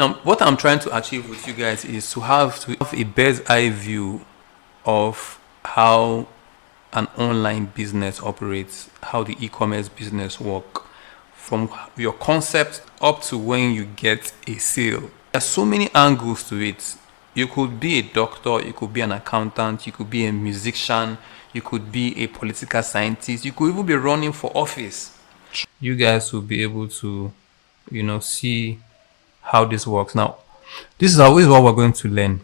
Now, what I'm trying to achieve with you guys is to have a bird's eye view of how an online business operates, how the e-commerce business work, from your concept up to when you get a sale. There's so many angles to it. You could be a doctor, you could be an accountant, you could be a musician, you could be a political scientist, you could even be running for office. You guys will be able to, see how this works. Now, this is always what we're going to learn.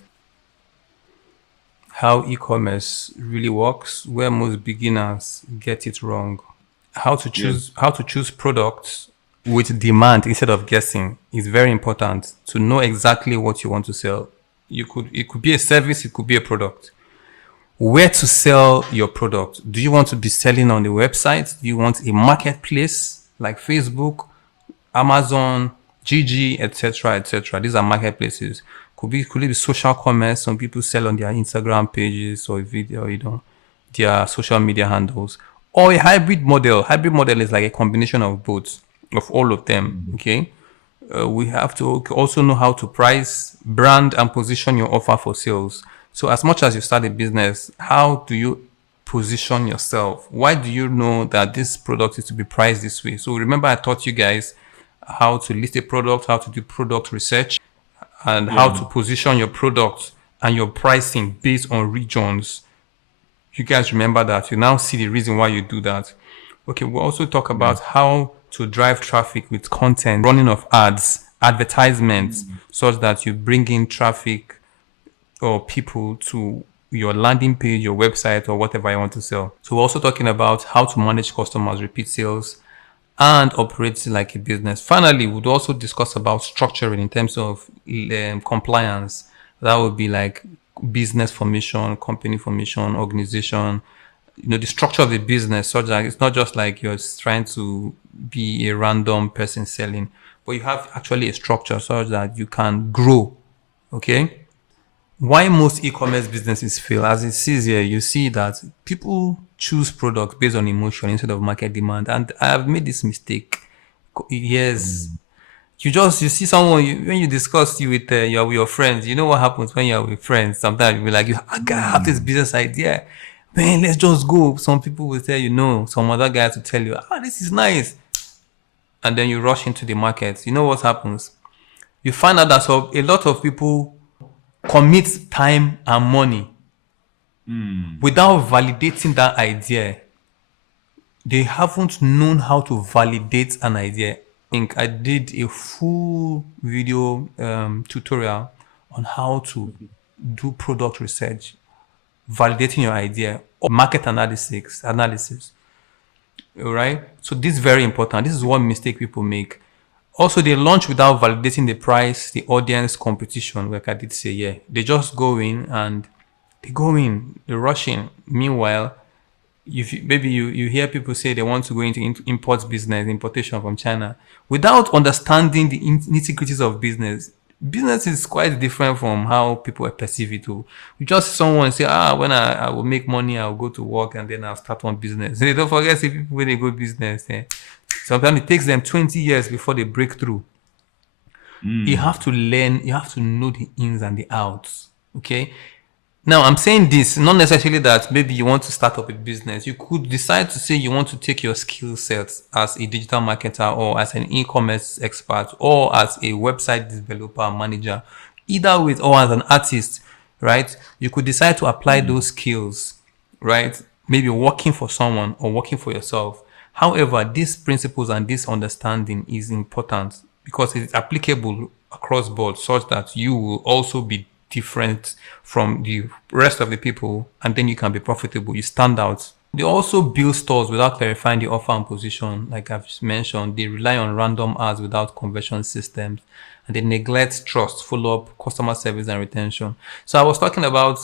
How e-commerce really works, where most beginners get it wrong. How to choose products with demand instead of guessing is very important to know exactly what you want to sell. It could be a service, it could be a product. Where to sell your product? Do you want to be selling on the website? Do you want a marketplace like Facebook, Amazon, GG, etc., etc.? These are marketplaces. Could it be social commerce? Some people sell on their Instagram pages or video, their social media handles, or a hybrid model. Hybrid model is like a combination of both, of all of them. Okay. We have to also know how to price, brand, and position your offer for sales. So as much as you start a business, how do you position yourself? Why do you know that this product is to be priced this way? So remember, I taught you guys how to list a product, how to do product research, and how to position your product and your pricing based on regions. You guys remember that. You now see the reason why you do that. Okay, we'll also talk about how to drive traffic with content, running of ads, advertisements, such that you bring in traffic or people to your landing page, your website, or whatever you want to sell. So we're also talking about how to manage customers, repeat sales, and operate like a business. Finally, we'd also discuss about structuring in terms of compliance. That would be like business formation, company formation, organization, the structure of the business, such that it's not just like you're trying to be a random person selling, but you have actually a structure such that you can grow. Okay. Why most e-commerce businesses fail? As it says here, you see that people choose products based on emotion instead of market demand. And I have made this mistake. Yes. You see someone, when you discuss you're with your friends, you know what happens when you're with friends? Sometimes you'll be like, I gotta have this business idea. Man, let's just go. Some people will tell you no. Some other guys will tell you, this is nice. And then you rush into the market. You know what happens? You find out that a lot of people commit time and money without validating that idea. They haven't known how to validate an idea. I think I did a full video tutorial on how to do product research, validating your idea, or market analysis. All right. So this is very important. This is one mistake people make. Also, they launch without validating the price, the audience, competition. Like I did say, they just go in and they're rushing. Meanwhile, maybe you hear people say they want to go into importation from China, without understanding the nitty-gritties of business. Business is quite different from how people perceive it. You just someone say, when I will make money, I'll go to work and then I'll start one business. They don't forget, see people when they go business. Sometimes it takes them 20 years before they break through. You have to learn, you have to know the ins and the outs. Okay. Now, I'm saying this, not necessarily that maybe you want to start up a business. You could decide to say you want to take your skill sets as a digital marketer or as an e-commerce expert or as a website developer, manager, either way, or as an artist, right? You could decide to apply those skills, right? Maybe working for someone or working for yourself. However, these principles and this understanding is important because it's applicable across board such that you will also be different from the rest of the people and then you can be profitable. You stand out. They also build stores without clarifying the offer and position. Like I've mentioned, they rely on random ads without conversion systems and they neglect trust, follow-up, customer service and retention. So I was talking about,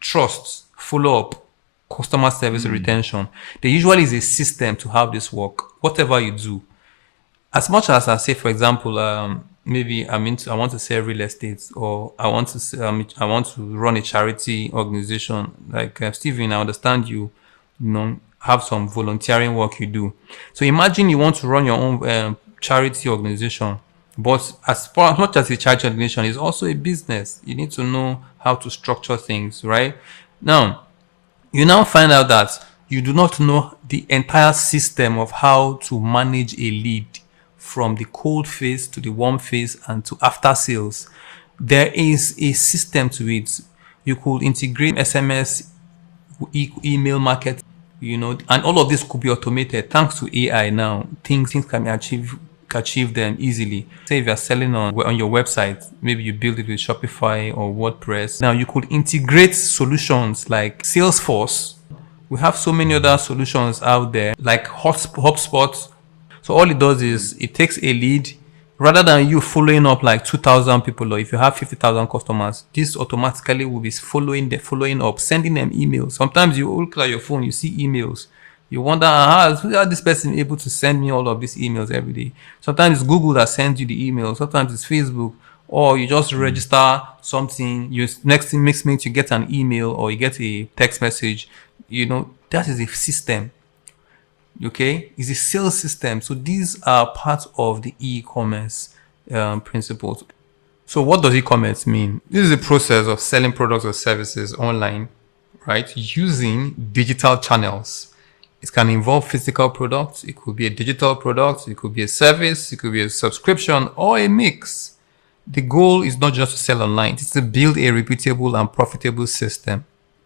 trust, follow-up, customer service and retention. There usually is a system to how this work, whatever you do. As much as I say, for example, maybe I want to sell real estate or I want to run a charity organization. Like Steven, I understand you have some volunteering work you do. So imagine you want to run your own charity organization. But as much as a child generation is also a business, you need to know how to structure things, right? Now, you now find out that you do not know the entire system of how to manage a lead from the cold phase to the warm phase and to after sales. There is a system to it. You could integrate SMS, email marketing, and all of this could be automated thanks to AI now. Things can be achieve them easily. Say if you're selling on your website, maybe you build it with Shopify or WordPress. Now you could integrate solutions like Salesforce. We have so many other solutions out there like HubSpot. So all it does is it takes a lead rather than you following up like 2,000 people, or if you have 50,000 customers, this automatically will be following up, sending them emails. Sometimes you look at your phone, you see emails. You wonder, how is this person able to send me all of these emails every day? Sometimes it's Google that sends you the email. Sometimes it's Facebook, or you just register something. Next thing makes me to get an email or you get a text message. That is a system. Okay, it's a sales system. So these are part of the e-commerce principles. So what does e-commerce mean? This is a process of selling products or services online, right, using digital channels. It can involve physical products. It could be a digital product. It could be a service. It could be a subscription or a mix. The goal is not just to sell online. It's to build a reputable and profitable system.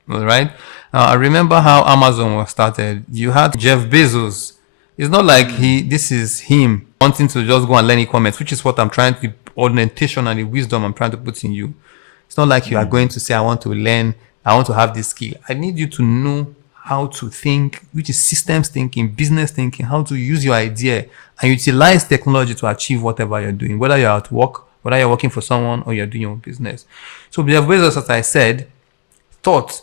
All right. I remember how Amazon was started. You had Jeff Bezos. It's not like this is him wanting to just go and learn e-commerce, which is what I'm trying to, orientation and the wisdom I'm trying to put in you. It's not like you are going to say, I want to learn, I want to have this skill. I need you to know how to think, which is systems thinking, business thinking, how to use your idea and utilize technology to achieve whatever you're doing, whether you're at work, whether you're working for someone or you're doing your own business. So Jeff Bezos, as I said, thought,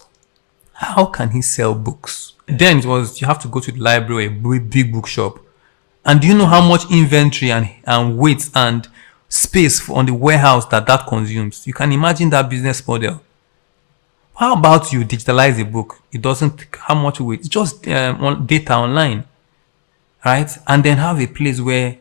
how can he sell books? Then it was, you have to go to the library, a big bookshop. And do you know how much inventory and weight and space on the warehouse that consumes? You can imagine that business model. How about you digitalize a book? It doesn't take how much weight. It's just data online, right? And then have a place where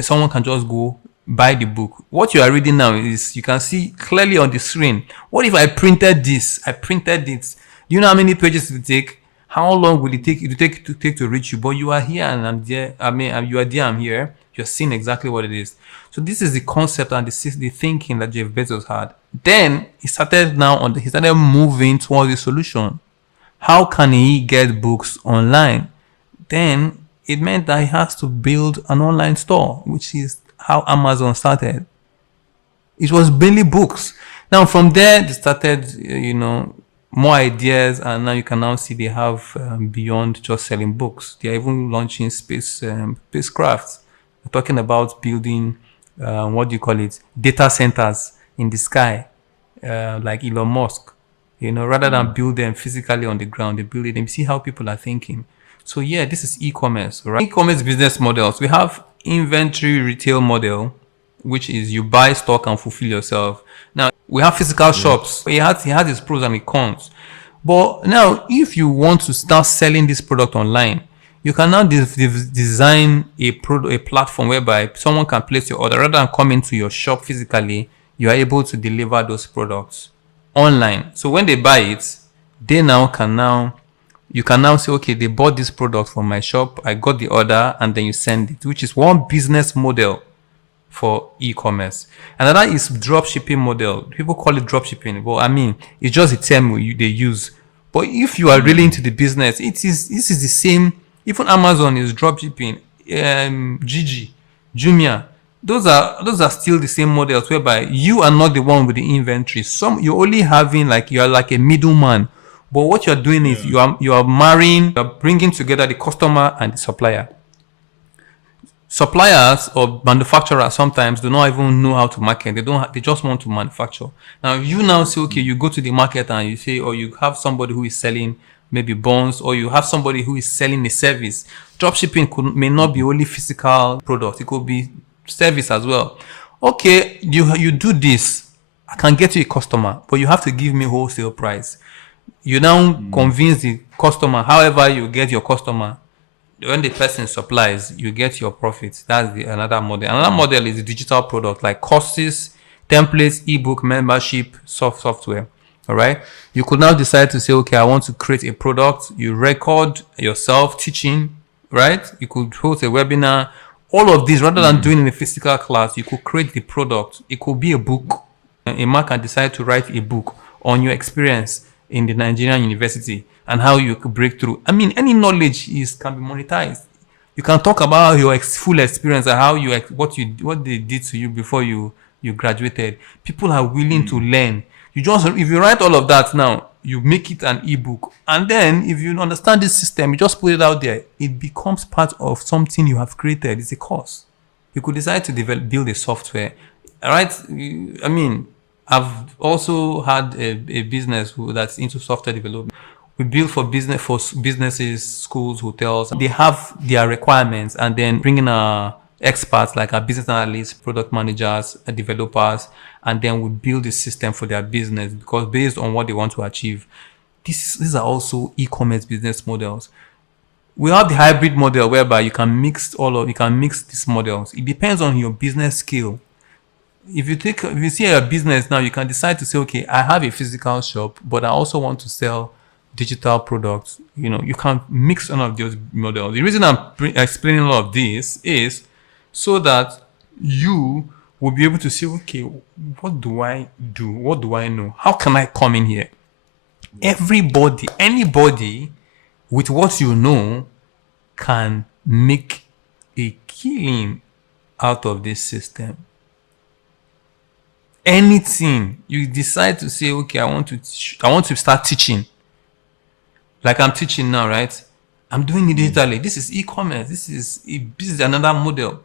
someone can just go buy the book. What you are reading now is, you can see clearly on the screen. What if I printed this? I printed it. You know how many pages it will take? How long will it take to reach you? But you are here and I'm there. You are there, I'm here. You're seeing exactly what it is. So this is the concept and the thinking that Jeff Bezos had. Then he started moving towards the solution. How can he get books online? Then it meant that he has to build an online store, which is how Amazon started. It was mainly books. Now from there they started, more ideas, and now you can now see they have beyond just selling books. They are even launching spacecrafts. We're talking about building data centers in the sky, like Elon Musk. Rather than build them physically on the ground, they build them. See how people are thinking. So yeah, this is e-commerce, right? E-commerce business models. We have inventory retail model, which is you buy stock and fulfill yourself. Now we have physical shops. He had his pros and his cons. But now, if you want to start selling this product online, you can now design a platform whereby someone can place your order. Rather than coming to your shop physically, you are able to deliver those products online. So when they buy it, you can now say, okay, they bought this product from my shop, I got the order, and then you send it, which is one business model for e-commerce. Another is drop shipping model. People call it drop shipping, but it's just a term they use. But if you are really into the business, this is the same. Even Amazon is drop shipping. Gigi, Jumia, those are still the same models whereby you are not the one with the inventory. You're only having you are like a middleman. But what you're doing is you are bringing together the customer and the supplier. Suppliers or manufacturers sometimes do not even know how to market. They just want to manufacture. Now you now say, okay, you go to the market and you say, or you have somebody who is selling maybe bonds, or you have somebody who is selling a service. Dropshipping may not be only physical product. It could be service as well. Okay, you do this. I can get you a customer, but you have to give me wholesale price. You now convince the customer, however you get your customer, when the person supplies, you get your profit. That's another model. Another model is the digital product like courses, templates, ebook, membership, software. All right. You could now decide to say, okay, I want to create a product. You record yourself teaching, right? You could host a webinar. All of these, rather than doing in a physical class, you could create the product. It could be a book. A man can decide to write a book on your experience in the Nigerian university and how you could break through. I mean, any knowledge can be monetized. You can talk about your full experience and how what they did to you before you graduated. People are willing to learn. If you write all of that now, you make it an ebook, and then if you understand this system, you just put it out there. It becomes part of something you have created. It's a course. You could decide to build a software. All right. I mean, I've also had a business that's into software development. We build for businesses, schools, hotels. They have their requirements, and then bring in our experts like our business analysts, product managers, developers, and then we build a system for their business because based on what they want to achieve. These are also e-commerce business models. We have the hybrid model whereby you can mix these models. It depends on your business scale. If you see a business now, you can decide to say, okay, I have a physical shop, but I also want to sell digital products. You can mix one of those models. The reason I'm explaining all of this is so that you will be able to say, okay, what do I do? What do I know? How can I come in here? Anybody with what you know can make a killing out of this system. Anything you decide to say, okay, I want to start teaching. Like I'm teaching now, right? I'm doing it digitally. This is e-commerce. This is another model.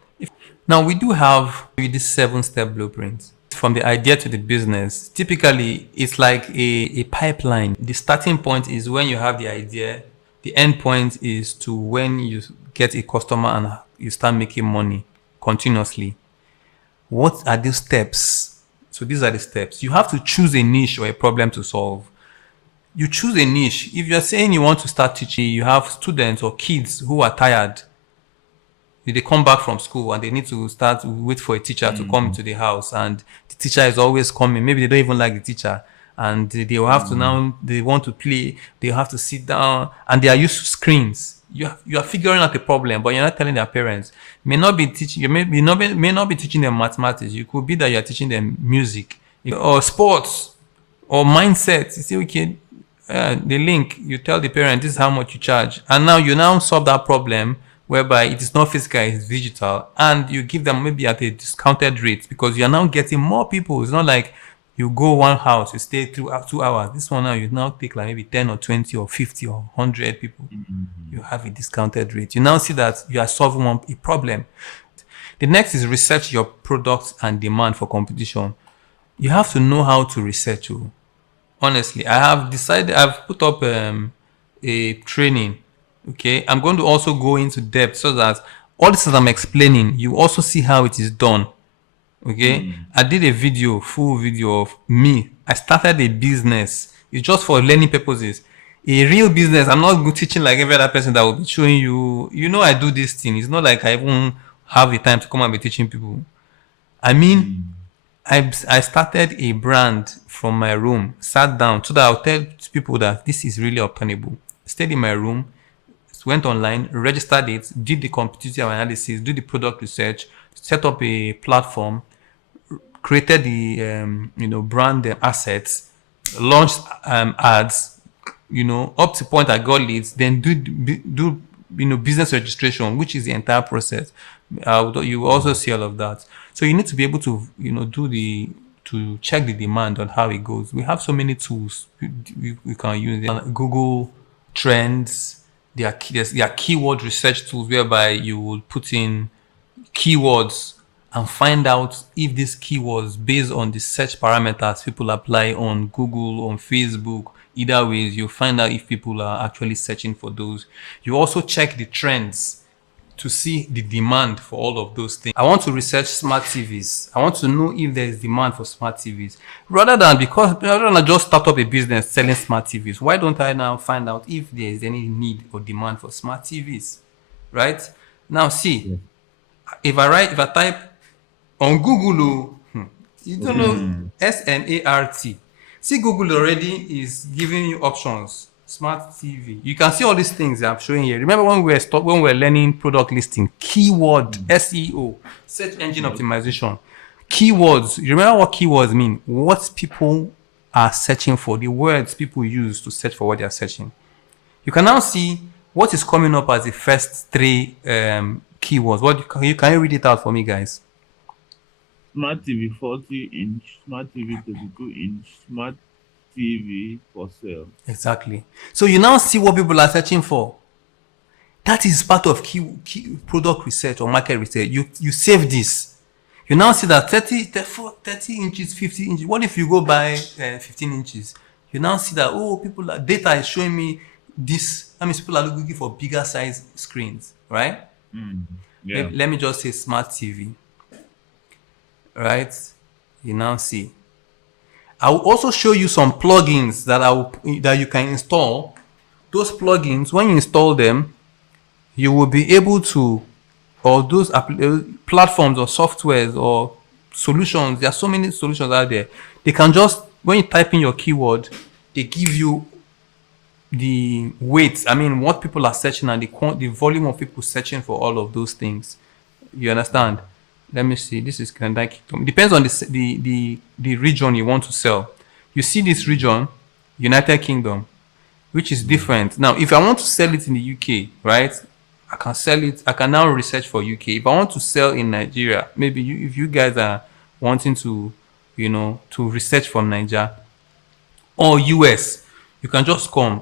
Now we do have this 7-step blueprint. From the idea to the business, typically it's like a pipeline. The starting point is when you have the idea. The end point is to when you get a customer and you start making money continuously. What are these steps? So these are the steps. You have to choose a niche or a problem to solve. You choose a niche. If you're saying you want to start teaching, you have students or kids who are tired. They come back from school and they need to wait for a teacher to come to the house, and the teacher is always coming. Maybe they don't even like the teacher, and they will have to now, they want to play, they have to sit down, and they are used to screens. You are figuring out the problem, but you're not telling their parents. You may not be teaching them mathematics. You could be that you're teaching them music or sports or mindset. You say, okay, the link, you tell the parent this is how much you charge, and now you solve that problem whereby it is not physical, it's digital, and you give them maybe at a discounted rate because you're now getting more people. It's not like you go one house, you stay 2 hours. This one now, you now take like maybe 10 or 20 or 50 or 100 people. You have a discounted rate. You now see that you are solving a problem. The next is research your products and demand for competition. You have to know how to research. Honestly, I've put up a training. Okay, I'm going to also go into depth so that all this that I'm explaining, you also see how it is done. Okay, I did a full video of me. I started a business. It's just for learning purposes. A real business. I'm not teaching like every other person that will be showing you. I do this thing. It's not like I even have the time to come and be teaching people. I mean, I started a brand from my room, sat down so that I'll tell people that this is really obtainable. Stayed in my room, went online, registered it, did the competitive analysis, did the product research, set up a platform, created the brand assets, launched ads, up to the point I got leads, then do business registration, which is the entire process. You also see all of that. So you need to be able to to check the demand on how it goes. We have so many tools we can use. Google Trends. There are keyword research tools whereby you will put in keywords and find out if these keywords, based on the search parameters people apply on Google, on Facebook, either ways, you find out if people are actually searching for those. You also check the trends to see the demand for all of those things. I want to research smart TVs. I want to know if there is demand for smart TVs. Rather than just start up a business selling smart TVs, why don't I now find out if there is any need or demand for smart TVs? right? Now see, Yes. if I type on Google, you don't know Mm. SMART. See, Google already is giving you options. Smart TV. You can see all these things I'm showing here. Remember when we were learning product listing, keyword Mm. SEO, search engine Yes. optimization, keywords. You remember what keywords mean? What people are searching for, the words people use to search for what they are searching. You can now see what is coming up as the first three keywords. Can you read it out for me, guys? Smart TV 40-inch, Smart TV 32-inch, Smart TV for sale. Exactly. So you now see what people are searching for. That is part of key product research or market research. You save this. You now see that 30 inches, 50 inches. What if you go buy 15 inches? You now see that, oh, data is showing me this. That means people are looking for bigger size screens, right? Mm. Yeah. Let me just say smart TV, right? You now see. I will also show you some plugins that you can install. Those plugins, when you install them, you will be able to, or those platforms or softwares or solutions, there are so many solutions out there. They can just, when you type in your keyword, they give you the weight, I mean what people are searching and the volume of people searching for all of those things. You understand? Let me see, this is United Kingdom. It depends on the region you want to sell. You see this region, United Kingdom, which is Mm. different. Now, if I want to sell it in the UK, right? I can sell it. I can now research for UK. If I want to sell in Nigeria, maybe if you guys are wanting to, to research from Nigeria or US, you can just come.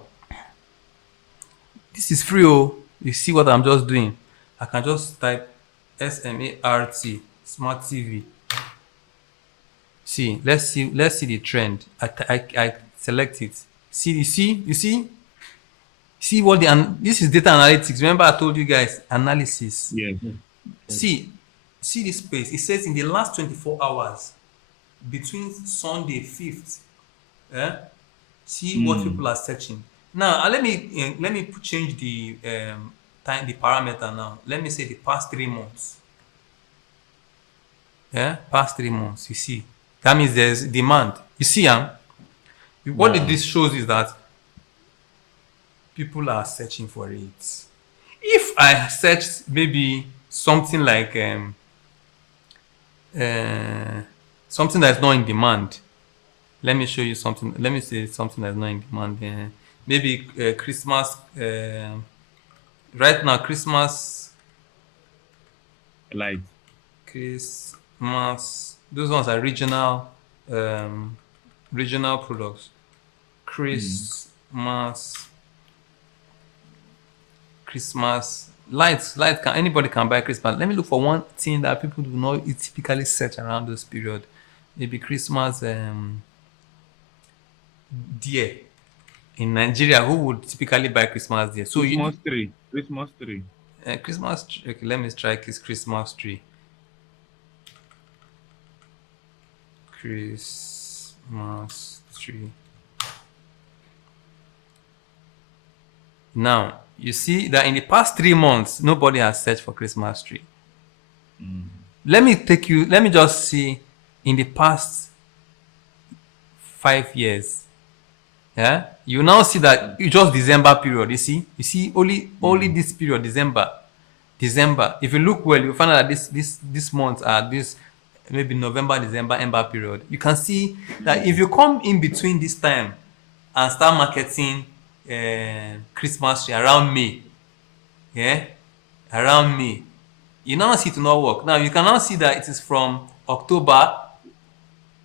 This is free. Oh, you see what I'm just doing? I can just type SMART Smart TV. See, let's see the trend. I select it. See what this is data analytics. Remember I told you guys analysis. Yes. Yes. See this space. It says in the last 24 hours between Sunday 5th. Eh? See what Mm. people are searching. Now let me change the time, the parameter now. Let me say the past 3 months. Yeah, past 3 months. You see, that means there's demand. You see, what Yeah. this shows is that people are searching for it. If I search maybe something like uh, something that's not in demand, let me show you something. Let me say something that's not in demand. Maybe Christmas. Right now, Light. Christmas. Those ones are um, regional products. Mm. Christmas, Christmas lights. Anybody can buy Christmas. Let me look for one thing that people do not typically search around this period. Maybe Christmas deer in Nigeria. Who would typically buy Christmas deer? So Christmas tree. Christmas tree. Christmas tree. Okay, let me try this Christmas tree. Christmas tree. Now you see that in the past 3 months, nobody has searched for Christmas tree. Mm. Let me just see in the past 5 years. Yeah, you now see that you just December period. You see only Mm. this period, December. If you look well, you find out that this month this maybe November, December, Ember period. You can see that if Mm. you come in between this time and start marketing Christmas tree around May, yeah, around May, you now see it will not work. Now you can now see that it is from October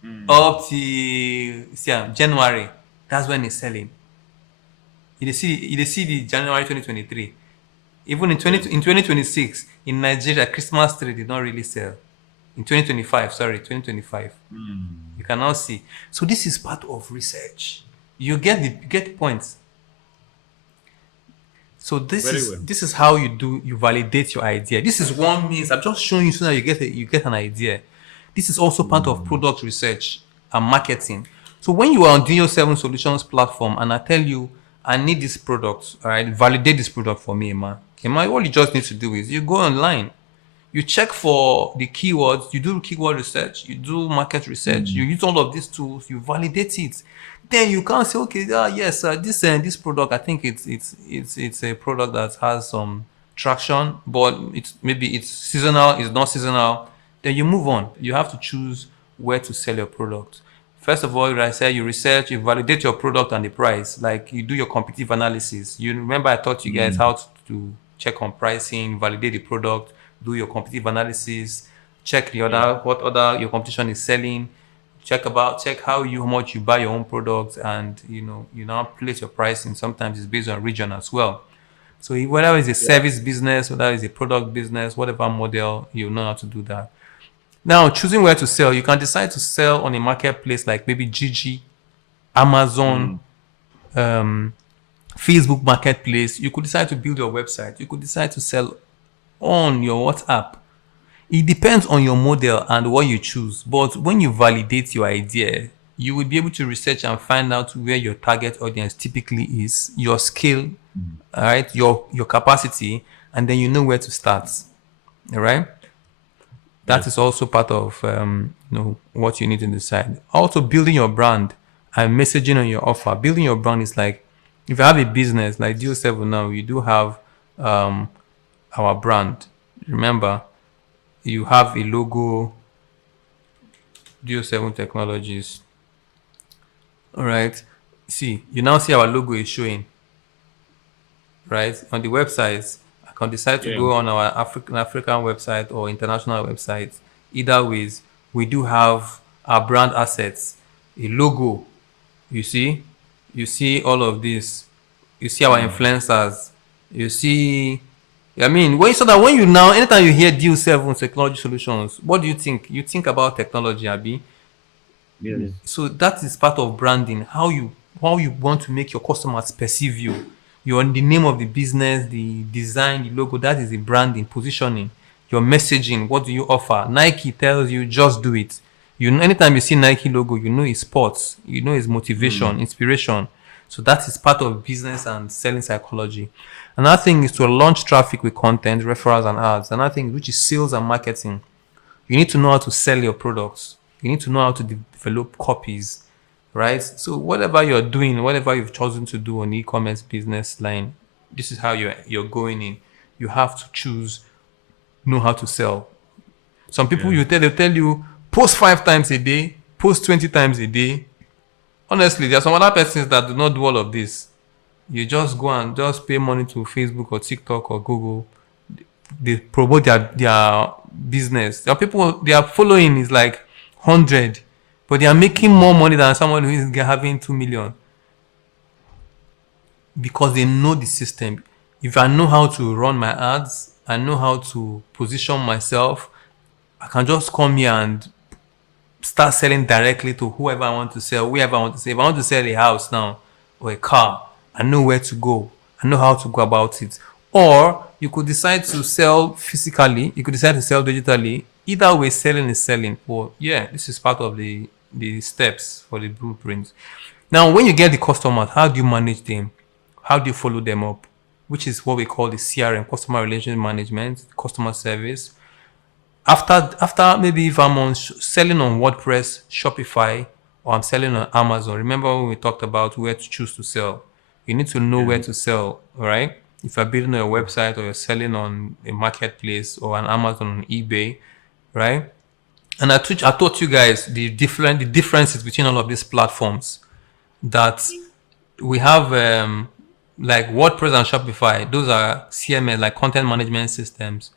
Mm. up to January. That's when it's selling. You dey see the January 2023. Even Yes. in 2026 in Nigeria, Christmas tree did not really sell. In 2025, sorry, 2025. Mm. You can now see. So this is part of research. You get the point. So this Very is well. this is how you validate your idea. This is one means I'm just showing you so that you get an idea. This is also part of Mm. product research and marketing. So when you are on Dino7 Solutions platform and I tell you I need this product, all right, validate this product for me, man. Okay, all you just need to do is you go online, you check for the keywords, you do keyword research, you do market research, you Mm. use all of these tools, you validate it. Then you can't say, okay, yes, this product, I think it's a product that has some traction, but it's seasonal, it's not seasonal. Then you move on. You have to choose where to sell your product. First of all, like I said, you research, you validate your product and the price. Like you do your competitive analysis. You remember I taught you guys Mm. how to check on pricing, validate the product, do your competitive analysis, check the Yeah. other what other your competition is selling, check how much you buy your own products, and you now place your pricing. Sometimes it's based on region as well. So whether it's a Yeah. service business, whether it's a product business, whatever model, you know how to do that. Now, choosing where to sell, you can decide to sell on a marketplace like maybe Gigi, Amazon, Mm. um, Facebook Marketplace. You could decide to build your website. You could decide to sell on your WhatsApp. It depends on your model and what you choose. But when you validate your idea, you will be able to research and find out where your target audience typically is, your scale, Mm. all right, your capacity, and then you know where to start. All right. That Yes. is also part of what you need to decide. Also, building your brand and messaging on your offer. Building your brand is like if you have a business like Deal 7 now, you do have um, our brand. Remember, you have a logo, Deal 7 Technologies. All right. See, you now see our logo is showing, right? On the websites, I can decide to Yeah. go on our African website or international website. Either ways, we do have our brand assets, a logo. You see, you see all of this. You see our Mm. influencers. You see, I mean, so that when you now, anytime you hear Deal 7 Technology Solutions, what do you think? You think about technology, Abi. Yes. So that is part of branding. How you want to make your customers perceive you. Your the name of the business, the design, the logo. That is the branding, positioning. Your messaging. What do you offer? Nike tells you just do it. Anytime you see Nike logo, you know it's sports. You know it's Mm. motivation, inspiration. So that is part of business and selling psychology. Another thing is to launch traffic with content, referrals, and ads. Another thing which is sales and marketing. You need to know how to sell your products. You need to know how to develop copies, right? So whatever you're doing, whatever you've chosen to do on the e-commerce business line, this is how you're going in. You have to choose, know how to sell. Some people Yeah. they'll tell you post 5 times a day, post 20 times a day. Honestly, there are some other persons that do not do all of this. You just go and just pay money to Facebook or TikTok or Google. They promote their business. There are people their following is like 100, but they are making Mm. more money than someone who is having 2 million because they know the system. If I know how to run my ads, I know how to position myself. I can just come here and start selling directly to whoever I want to sell, wherever I want to sell. If I want to sell a house now or a car, I know where to go. I know how to go about it. Or you could decide to sell physically, you could decide to sell digitally. Either way, selling is selling. But yeah, this is part of the steps for the blueprint. Now, when you get the customers, how do you manage them? How do you follow them up? Which is what we call the CRM, customer relationship management, customer service. After maybe if I'm selling on WordPress, Shopify, or I'm selling on Amazon. Remember when we talked about where to choose to sell? You need to know Yeah. where to sell, all right? If you're building a website or you're selling on a marketplace or an Amazon on eBay, right? And I taught you guys the differences between all of these platforms. That we have like WordPress and Shopify. Those are CMS, like content management systems.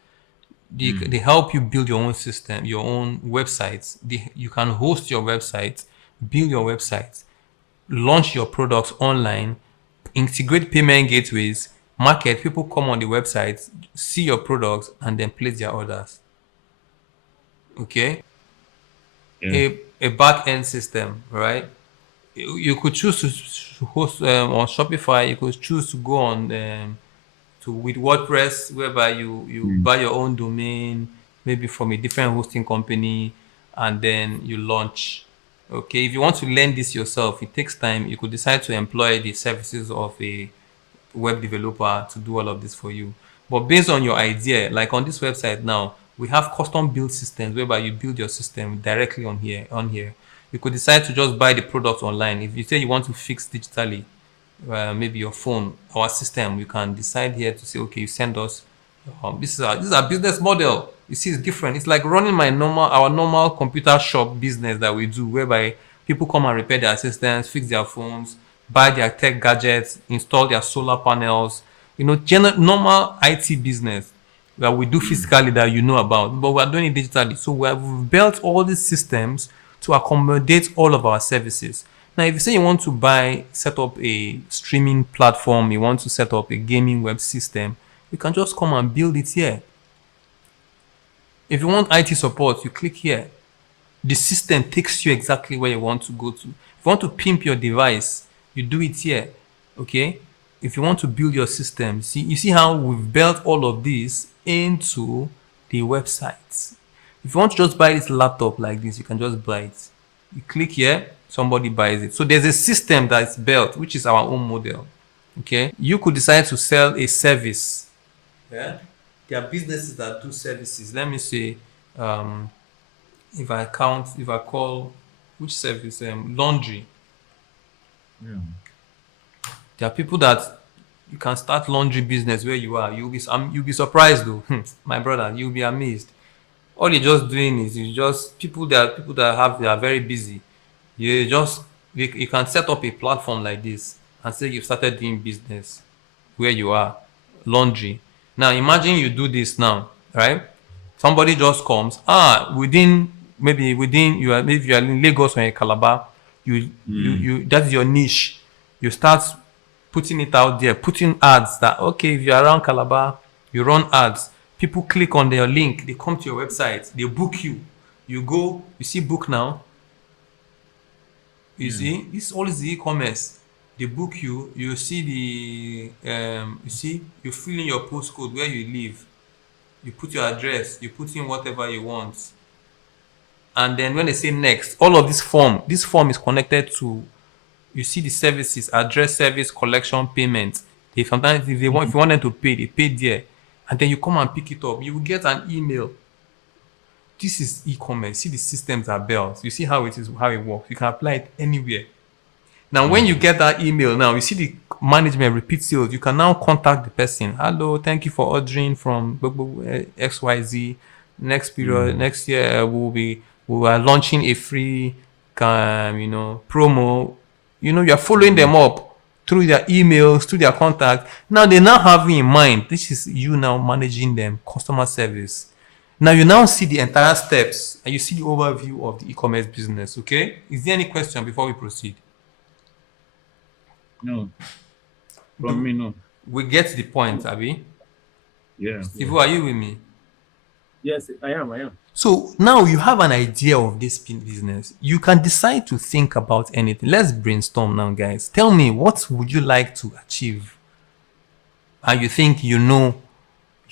They Mm. help you build your own system, your own websites. You can host your website, build your website, launch your products online, integrate payment gateways, market. People come on the website, see your products, and then place their orders. Okay, Yeah. a back end system, right? You could choose to host on Shopify. You could choose to go on to with WordPress, whereby you Mm. buy your own domain, maybe from a different hosting company, and then you launch. Okay, if you want to learn this yourself, it takes time. You could decide to employ the services of a web developer to do all of this for you. But based on your idea, like on this website now, we have custom build systems whereby you build your system directly on here. You could decide to just buy the product online. If you say you want to fix digitally, maybe your phone, our system, you can decide here to say, okay, you send us. This is our business model. You see, it's different. It's like running our normal computer shop business that we do, whereby people come and repair their systems, fix their phones, buy their tech gadgets, install their solar panels. Normal IT business that we do physically that you know about, but we are doing it digitally. So we've built all these systems to accommodate all of our services. Now, if you say you want to set up a streaming platform, you want to set up a gaming web system, you can just come and build it here. If you want IT support, you click here. The system takes you exactly where you want to go to. If you want to pimp your device, you do it here. Okay? If you want to build your system, you see how we've built all of this into the website. If you want to just buy this laptop like this, you can just buy it. You click here, somebody buys it. So there's a system that is built, which is our own model. Okay? You could decide to sell a service. Yeah? There are businesses that do services. Let me say, if I call which service, laundry. Yeah. There are people that you can start laundry business where you are. You'll be surprised though. My brother, you'll be amazed. All you're just doing is you just people that they are very busy. You can set up a platform like this and say you've started doing business where you are, laundry. Now imagine you do this now, right? Somebody just comes, within you are in Lagos or in Calabar, you that's your niche. You start putting it out there, putting ads that, okay, if you're around Calabar, you run ads. People click on their link, they come to your website, they book you. You go, you see book now. You see, this all is the e-commerce. They book you, you see you fill in your postcode where you live, you put your address, you put in whatever you want. And then when they say next, all of this form is connected to, you see the services, address, service, collection, payment. Sometimes if you want them to pay, they pay there. And then you come and pick it up. You will get an email. This is e-commerce. See, the systems are built. You see how it works. You can apply it anywhere. Now, when you get that email, now you see the management repeat sales. You can now contact the person. Hello, thank you for ordering from XYZ. Next period, next year we are launching a free, promo. You are following them up through their emails, through their contact. Now they now have you in mind. This is you now managing them, customer service. Now you now see the entire steps and you see the overview of the e-commerce business. Okay, is there any question before we proceed? No. From me, no. We get the point, Abi. Yeah. Steve, are you with me? Yes, I am. So now you have an idea of this business. You can decide to think about anything. Let's brainstorm now, guys. Tell me, what would you like to achieve? And you think you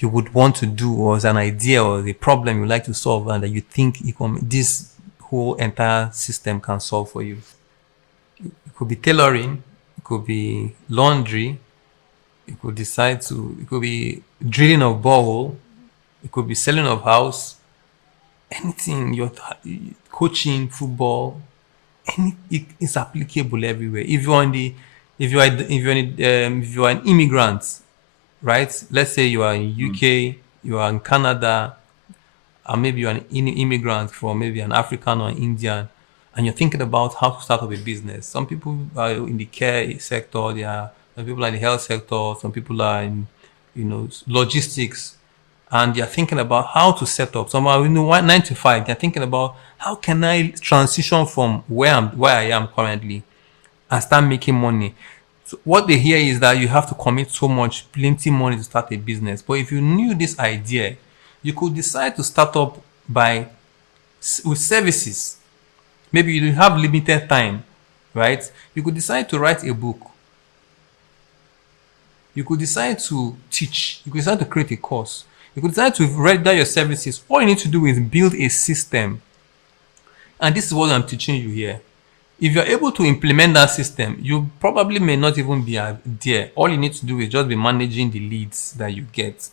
would want to do, or as an idea or the problem you like to solve, and that you think this whole entire system can solve for you. It could be tailoring, it could be laundry, it could be drilling of borehole, it could be selling of house, anything, your coaching, football, it's applicable everywhere. If you are an immigrant, right? Let's say you are in UK, you are in Canada, and maybe you are an immigrant from maybe an African or an Indian, and you're thinking about how to start up a business. Some people are in the care sector, some people are in the health sector, some people are in logistics, and they're thinking about how to set up. Some are 9 to 5. They're thinking about how can I transition from where I am currently and start making money. So what they hear is that you have to commit plenty money to start a business. But if you knew this idea, you could decide to start up with services. Maybe you have limited time, right? You could decide to write a book. You could decide to teach. You could decide to create a course. You could decide to render your services. All you need to do is build a system. And this is what I'm teaching you here. If you're able to implement that system, you probably may not even be there. All you need to do is just be managing the leads that you get.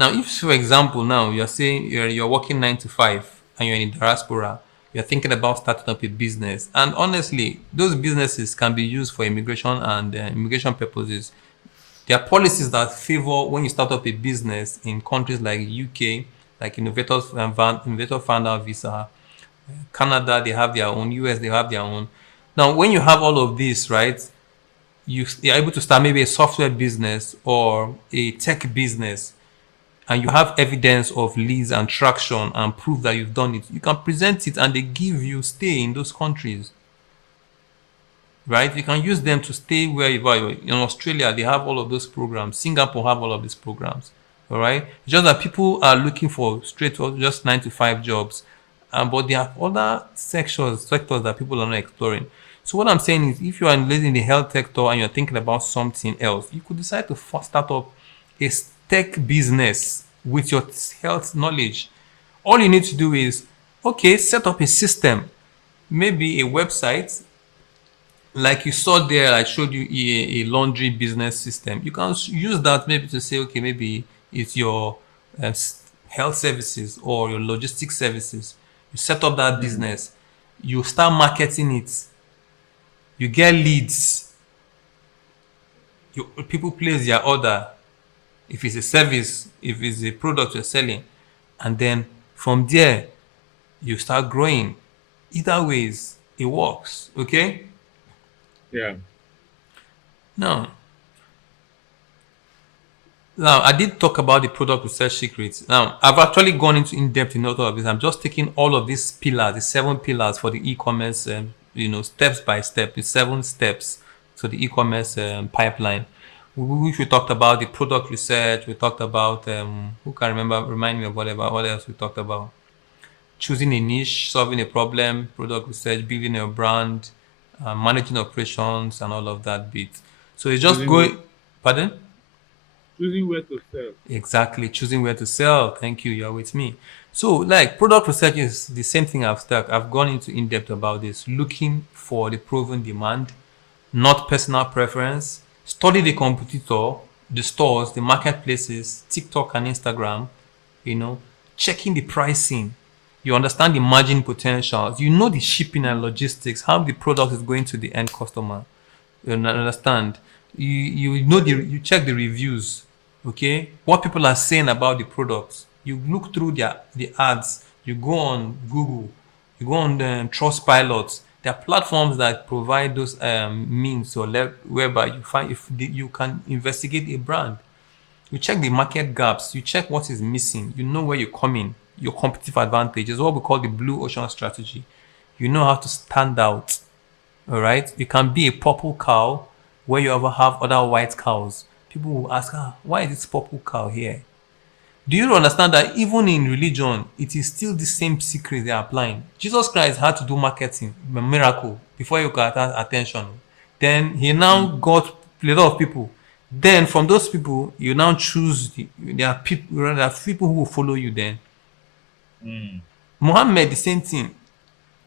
Now, if, for example, now you're saying you're working 9 to 5 and you're in the diaspora, you're thinking about starting up a business, and honestly, those businesses can be used for immigration and immigration purposes. There are policies that favor when you start up a business in countries like UK, like Innovator Founder Visa, Canada, they have their own, US, they have their own. Now, when you have all of this, right, you're able to start maybe a software business or a tech business, and you have evidence of leads and traction and proof that you've done it, you can present it and they give you stay in those countries, right? You can use them to stay where you are. In Australia, they have all of those programs. Singapore have all of these programs. All right. It's just that people are looking for straight or just 9 to 5 jobs, but there are other sectors that people are not exploring. So what I'm saying is, if you are in the health sector and you're thinking about something else, you could decide to start up a tech business with your health knowledge. All you need to do is, okay, set up a system, maybe a website like you saw there. I showed you a laundry business system. You can use that maybe to say, okay, maybe it's your health services or your logistics services. You set up that business, you start marketing it, you get leads, people place their order, if it's a service, if it's a product you're selling, and then from there you start growing. Either ways it works. Okay. Yeah. Now, I did talk about the product research secrets. Now, I've actually gone into in depth in all of this. I'm just taking all of these pillars, the 7 pillars for the e-commerce, steps by step, the 7 steps to the e-commerce pipeline. We talked about the product research. We talked about who can remember? Remind me of whatever. What else we talked about? Choosing a niche, solving a problem, product research, building a brand, managing operations, and all of that bit. So it's just Choosing going. Pardon? choosing where to sell. Exactly, choosing where to sell. Thank you. You're with me. So, like, product research is the same thing I've gone into in depth about this. Looking for the proven demand, not personal preference. Study the competitor, the stores, the marketplaces, TikTok and Instagram. You know, checking the pricing. You understand the margin potentials. You know the shipping and logistics, how the product is going to the end customer. You understand? You check the reviews, okay? What people are saying about the products. You look through the ads. You go on Google. You go on the Trustpilot. There are platforms that provide those means or whereby you find if you can investigate a brand. You check the market gaps. You check what is missing. You know where you're coming. Your competitive advantage is what we call the blue ocean strategy. You know how to stand out. All right. You can be a purple cow where you ever have other white cows. People will ask, why is this purple cow here? Do you understand that even in religion, it is still the same secret they are applying? Jesus Christ had to do marketing, a miracle, before he got attention. Then he now got a lot of people. Then from those people, you now choose. There are people who will follow you. Then Muhammad, the same thing.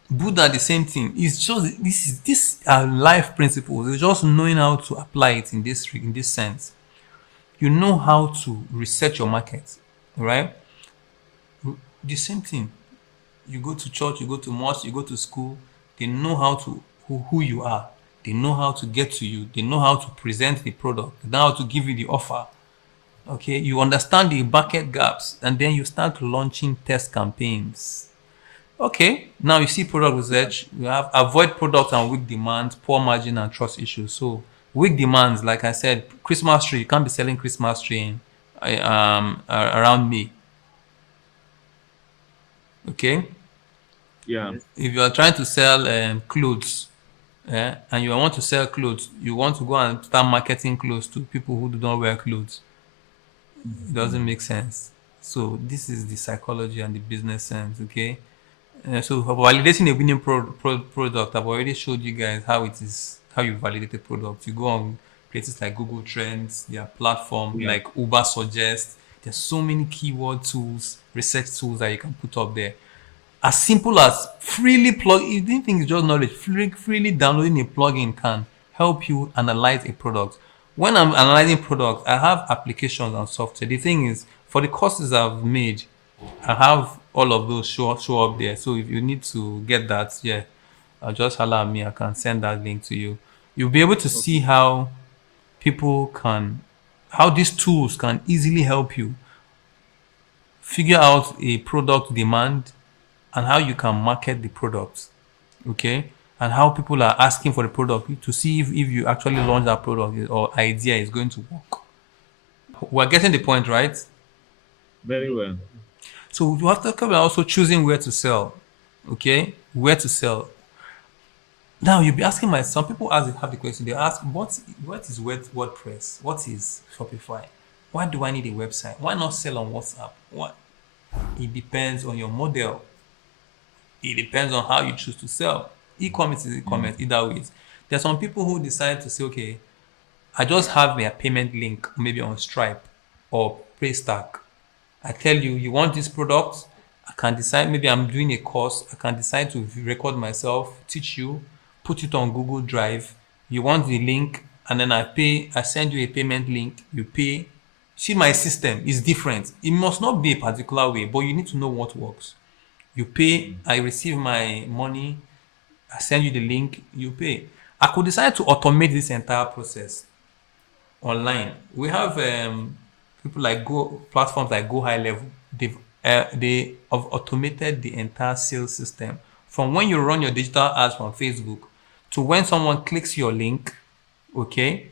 Buddha, the same thing. It's just these are life principles. It's just knowing how to apply it in this sense. You know how to research your market, right? The same thing. You go to church, you go to mosque, you go to school. They know how to who you are. They know how to get to you. They know how to present the product. They know how to give you the offer. Okay, you understand the market gaps, and then you start launching test campaigns. Okay, now you see product research. You have avoid product and weak demand, poor margin and trust issues. So weak demands, like I said, Christmas tree. You can't be selling Christmas tree around May. Okay, Yeah. if you are trying to sell clothes, and you want to sell clothes, you want to go and start marketing clothes to people who do not wear clothes. It doesn't make sense. So this is the psychology and the business sense. Okay. So for validating a winning product, I've already showed you guys how it is, how you validate a product. You go on places like Google Trends, their platform Yeah. like Uber Suggest. There's so many keyword tools, research tools that you can put up there. As simple as freely plug. You didn't think it's just knowledge. Freely downloading a plugin can help you analyze a product. When I'm analyzing products, I have applications and software. The thing is, For the courses I've made, I have all of those show up there. So if you need to get that, yeah, just holler at me. I can send that link to you. You'll be able to see Okay. people can, how these tools can easily help you figure out a product demand and how you can market the product. Okay, and how people are asking for the product to see if you actually launch that product or idea is going to work. We're getting the point, right? Very well. So you have to talk about also choosing where to sell. Okay, where to sell. Now you'll be asking my some people ask have the question. They ask what is WordPress? What is Shopify? Why do I need a website? Why not sell on WhatsApp? What? It depends on your model. It depends on how you choose to sell. E-commerce is e-commerce either ways. There are some people who decide to say, okay, I just have my payment link maybe on Stripe or Paystack. I tell you, you want this product, I can decide, maybe I'm doing a course, I can decide to record myself, teach you, put it on Google Drive. You want the link, and then I send you a payment link, you pay. See, my system is different. It must not be a particular way, but you need to know what works. You pay, I receive my money, I send you the link, you pay. I could decide to automate this entire process online. We have people like Go platforms like Go High Level. They have automated the entire sales system from when you run your digital ads from Facebook to when someone clicks your link. Okay,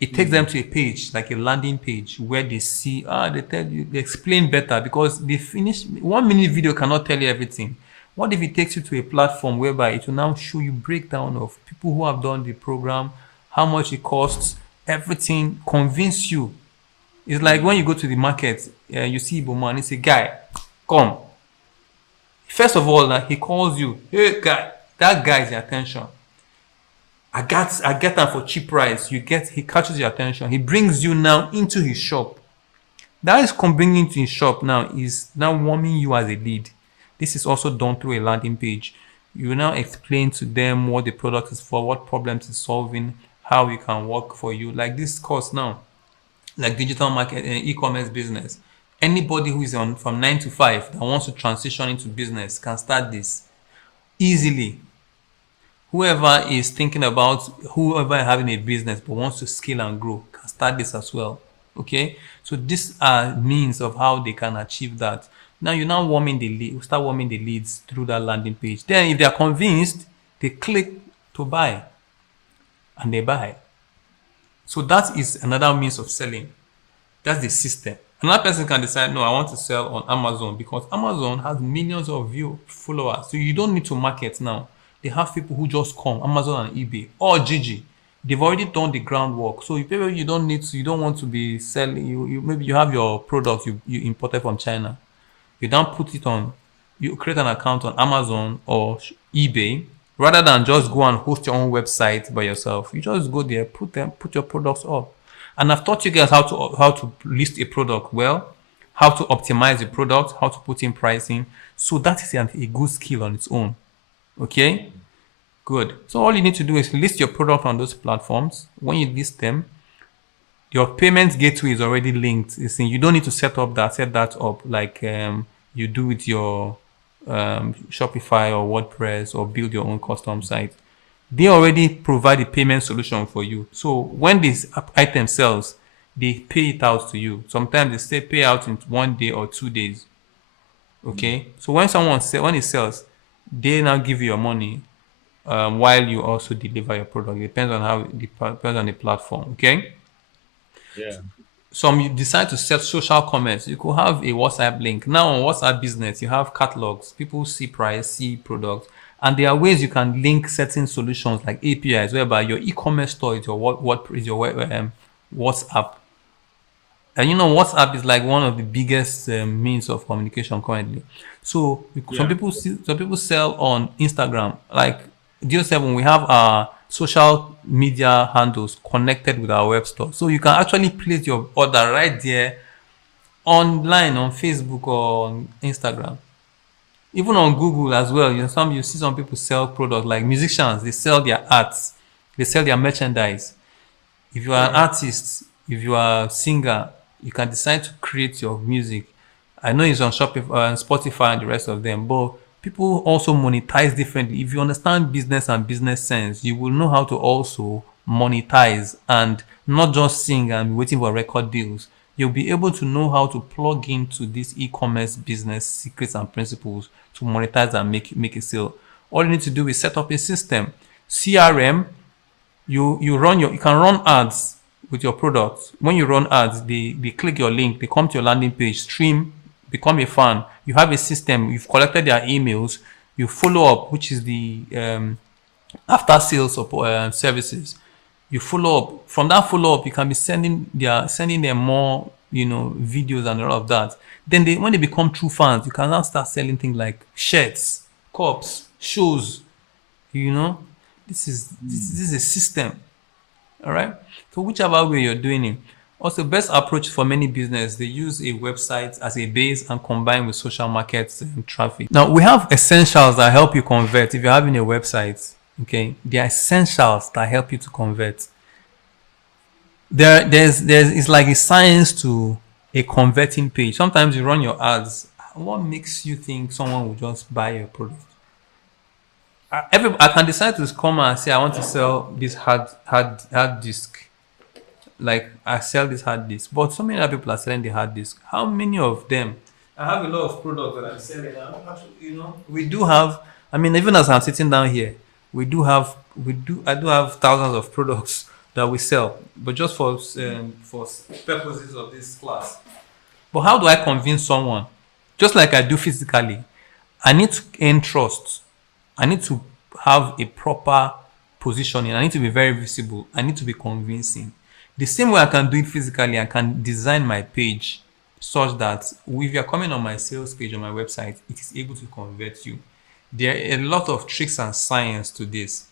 it takes them to a page like a landing page where they see they tell you, they explain better because they finish 1 minute video cannot tell you everything. What if it takes you to a platform whereby it will now show you breakdown of people who have done the program, how much it costs, everything, convince you. It's like when you go to the market, you see Iboma and he say, guy, come. First of all, he calls you, hey guy, that guy is your attention. I get that for cheap price. He catches your attention. He brings you now into his shop. That is bringing to his shop now is now warming you as a lead. This is also done through a landing page. You now explain to them what the product is for, what problems it's solving, how it can work for you. Like this course now, like digital market and e-commerce business. Anybody who is on from 9 to 5 that wants to transition into business can start this easily. Whoever is thinking about whoever having a business but wants to scale and grow can start this as well. Okay, so these are means of how they can achieve that. Now you're now warming the lead, start warming the leads through that landing page. Then if they are convinced, they click to buy and they buy. So that is another means of selling. That's the system. Another person can decide, no, I want to sell on Amazon because Amazon has millions of followers. So you don't need to market now. They have people who just come, Amazon and eBay or Gigi. They've already done the groundwork. So you don't need to, you don't want to be selling. Maybe you have your product you imported from China. You don't put it on, you create an account on Amazon or eBay rather than just go and host your own website by yourself. You just go there, put your products up. And I've taught you guys how to list a product well, how to optimize the product, how to put in pricing. So that is a good skill on its own. Okay, good. So all you need to do is list your product on those platforms. When you list them, your payment gateway is already linked. You don't need to set that up like you do with your Shopify or WordPress or build your own custom site. They already provide a payment solution for you. So when this item sells, they pay it out to you. Sometimes they say pay out in 1 day or 2 days. Okay. So when it sells, they now give you your money while you also deliver your product. It depends on the platform. Okay. Yeah. Some you decide to set social commerce. You could have a WhatsApp link. Now on WhatsApp business, you have catalogs. People see price, see products, and there are ways you can link certain solutions like APIs, whereby your e-commerce store is your WhatsApp. And WhatsApp is like one of the biggest means of communication currently. So Yeah. some people sell on Instagram. Like DO7, we have our social media handles connected with our web store. So you can actually place your order right there online on Facebook or on Instagram. Even on Google as well. You see some people sell products like musicians. They sell their arts. They sell their merchandise. If you are an artist, if you are a singer, You can decide to create your music. I know it's on Shopify and Spotify and the rest of them, but people also monetize differently. If you understand business and business sense, you will know how to also monetize and not just sing and be waiting for record deals. You'll be able to know how to plug into this e-commerce business secrets and principles to monetize and make a sale. All you need to do is set up a system. CRM, you can run ads with your product. When you run ads, they click your link, they come to your landing page, stream, become a fan. You have a system, you've collected their emails, you follow up, which is the after sales support services. You follow up. From that follow up, you can be sending them more, videos and all of that. Then when they become true fans, you can now start selling things like shirts, cups, shoes. You know, this is a system. All right. So whichever way you're doing it. Also, best approach for many business, they use a website as a base and combine with social markets and traffic. Now we have essentials that help you convert. If you're having a website, okay, there are essentials that help you to convert. There's it's like a science to a converting page. Sometimes you run your ads. What makes you think someone will just buy your product? I can decide to come and say I want to sell this hard disk. Like I sell this hard disk, but so many other people are selling the hard disk. How many of them? I have a lot of products that I'm selling. We do have. I mean, even as I'm sitting down here, we do have. We do. I do have thousands of products that we sell, but just for purposes of this class. But how do I convince someone? Just like I do physically, I need to earn trust. I need to have a proper positioning. I need to be very visible. I need to be convincing. The same way I can do it physically, I can design my page such that if you're coming on my sales page on my website, it is able to convert you. There are a lot of tricks and science to this.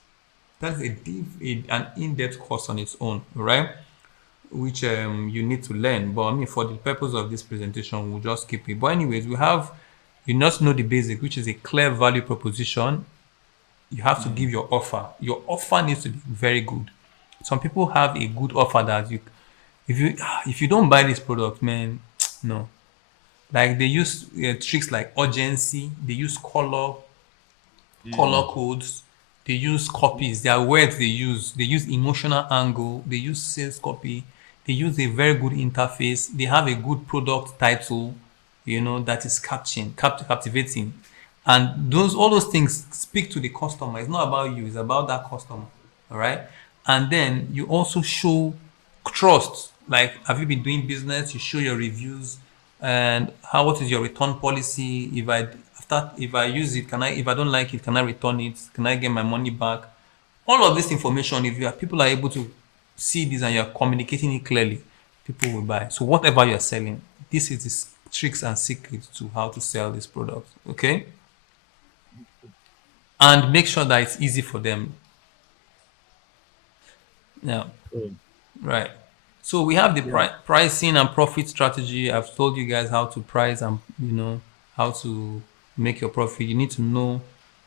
That's an in-depth course on its own, right? Which you need to learn. But I mean, for the purpose of this presentation, we'll just keep it. But anyways, you must know the basic, which is a clear value proposition. You have to give your offer. Your offer needs to be very good. Some people have a good offer that if you don't buy this product, man, no. Like they use tricks like urgency. They use color codes. They use copies. There are words they use. They use emotional angle. They use sales copy. They use a very good interface. They have a good product title, that is captivating. And all those things speak to the customer. It's not about you, it's about that customer. All right. And then you also show trust. Like, have you been doing business? You show your reviews and what is your return policy? If I use it, if I don't like it, can I return it? Can I get my money back? All of this information, if people are able to see this and you're communicating it clearly, people will buy. So whatever you're selling, this is the tricks and secrets to how to sell this product. Okay? And make sure that it's easy for them. Yeah. Cool. Right. So we have the pricing and profit strategy. I've told you guys how to price and how to make your profit. You need to know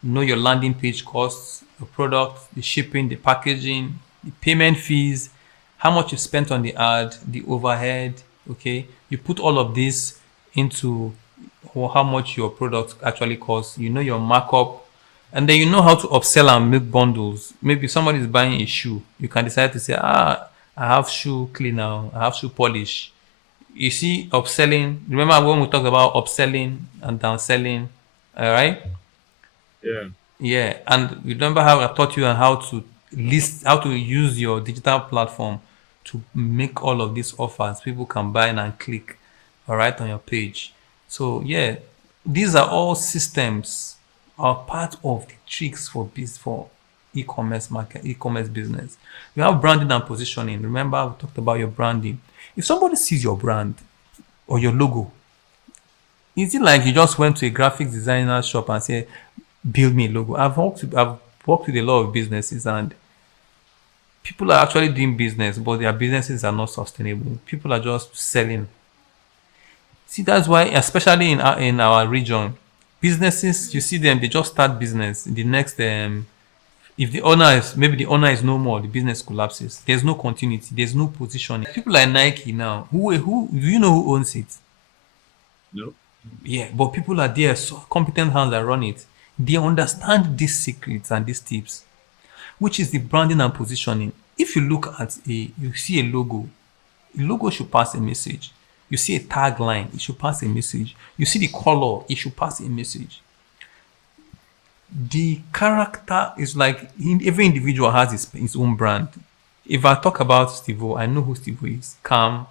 your landing page costs, your product, the shipping, the packaging, the payment fees, how much you spent on the ad, the overhead. Okay, you put all of this into how much your product actually costs. You know your markup, and then you know how to upsell and make bundles. Maybe somebody is buying a shoe, you can decide to say, I have shoe cleaner, I have shoe polish. You see upselling. Remember when we talked about upselling and downselling? All right. Yeah. Yeah, and remember how I taught you on how to use your digital platform to make all of these offers. People can buy and click, all right, on your page. So yeah, these are all systems, are part of the tricks for e-commerce market, e-commerce business. You have branding and positioning. Remember we talked about your branding. If somebody sees your brand or your logo, is it like you just went to a graphic designer shop and say, build me a logo? I've worked with a lot of businesses, and people are actually doing business, but their businesses are not sustainable. People are just selling. See, that's why, especially in our region, businesses, you see them, they just start business. The next If the owner is, maybe the owner is no more, the business collapses. There's no continuity. There's no positioning. People like Nike now, who do you know who owns it? No. Yeah, but people are there, so competent hands that run it. They understand these secrets and these tips, which is the branding and positioning. If you look at you see a logo should pass a message. You see a tagline, it should pass a message. You see the color, it should pass a message. The character is like every individual has his own brand. If I talk about Steve O, I know who Steve O is. Calm,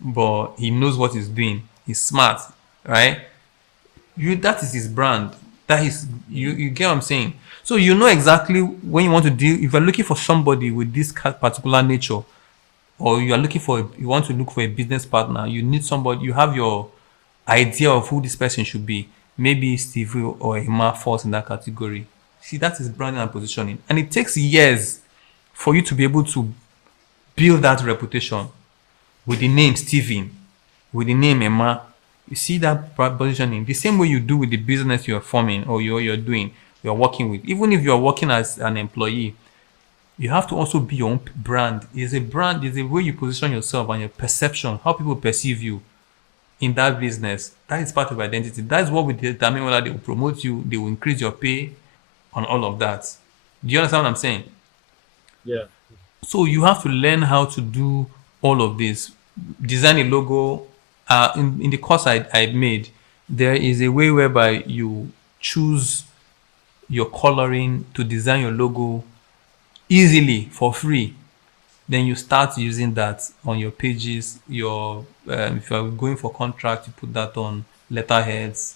but he knows what he's doing. He's smart, right? That is his brand. That is you get what I'm saying. So you know exactly when you want to deal. If you're looking for somebody with this particular nature, or you are looking for you want to look for a business partner, you need somebody. You have your idea of who this person should be. Maybe Steve or Emma falls in that category. See, that is branding and positioning, and it takes years for you to be able to build that reputation with the name Steven, with the name Emma. You see that positioning the same way you do with the business you're forming or you're doing, you're working with. Even if you're working as an employee, you have to also be your own brand. It's a brand, it's a way you position yourself and your perception, how people perceive you in that business. That is part of identity. That is what will determine whether they will promote you, they will increase your pay, and all of that. Do you understand what I'm saying? Yeah. So you have to learn how to do all of this. Design a logo. In the course I made, there is a way whereby you choose your coloring to design your logo easily for free. Then you start using that on your pages. If you're going for contract, you put that on letterheads,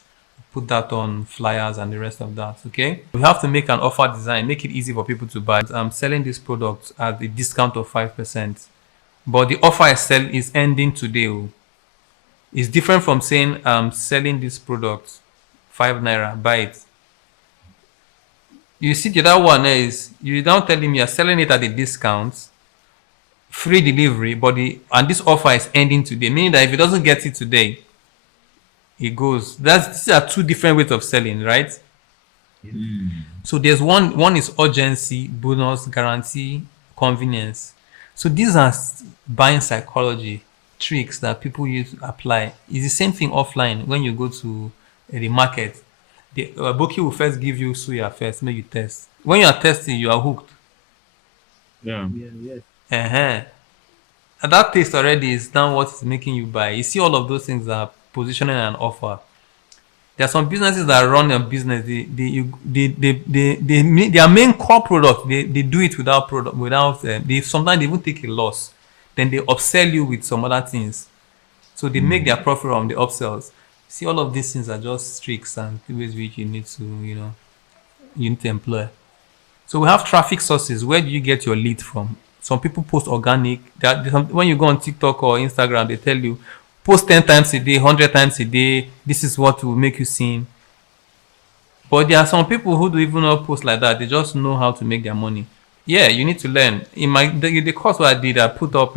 put that on flyers and the rest of that. Okay, we have to make an offer design, make it easy for people to buy. I'm selling this product at a discount of 5%, but the offer I sell is ending today. It's different from saying I'm selling this product 5 naira, buy it. You see, the other one is you now telling me you're selling it at a discount, free delivery, but and this offer is ending today, meaning that if it doesn't get it today, it goes. These are two different ways of selling, right? So there's one is urgency, bonus, guarantee, convenience. So these are buying psychology tricks that people use to apply. It's the same thing offline when you go to the market. The Boki will first give you suya first, make you test. When you are testing, you are hooked. Yeah. Yes. And that taste already is now what is making you buy. You see all of those things are positioning and offer. There are some businesses that run a business. Their main core product. They do it without product. They sometimes they even take a loss. Then they upsell you with some other things. So they make their profit from the upsells. See, all of these things are just tricks and ways which you need to employ. So we have traffic sources. Where do you get your lead from? Some people post organic. When you go on TikTok or Instagram, they tell you post 10 times a day, 100 times a day. This is what will make you seen. But there are some people who don't even not post like that. They just know how to make their money. Yeah, you need to learn. In the course where I did, I put up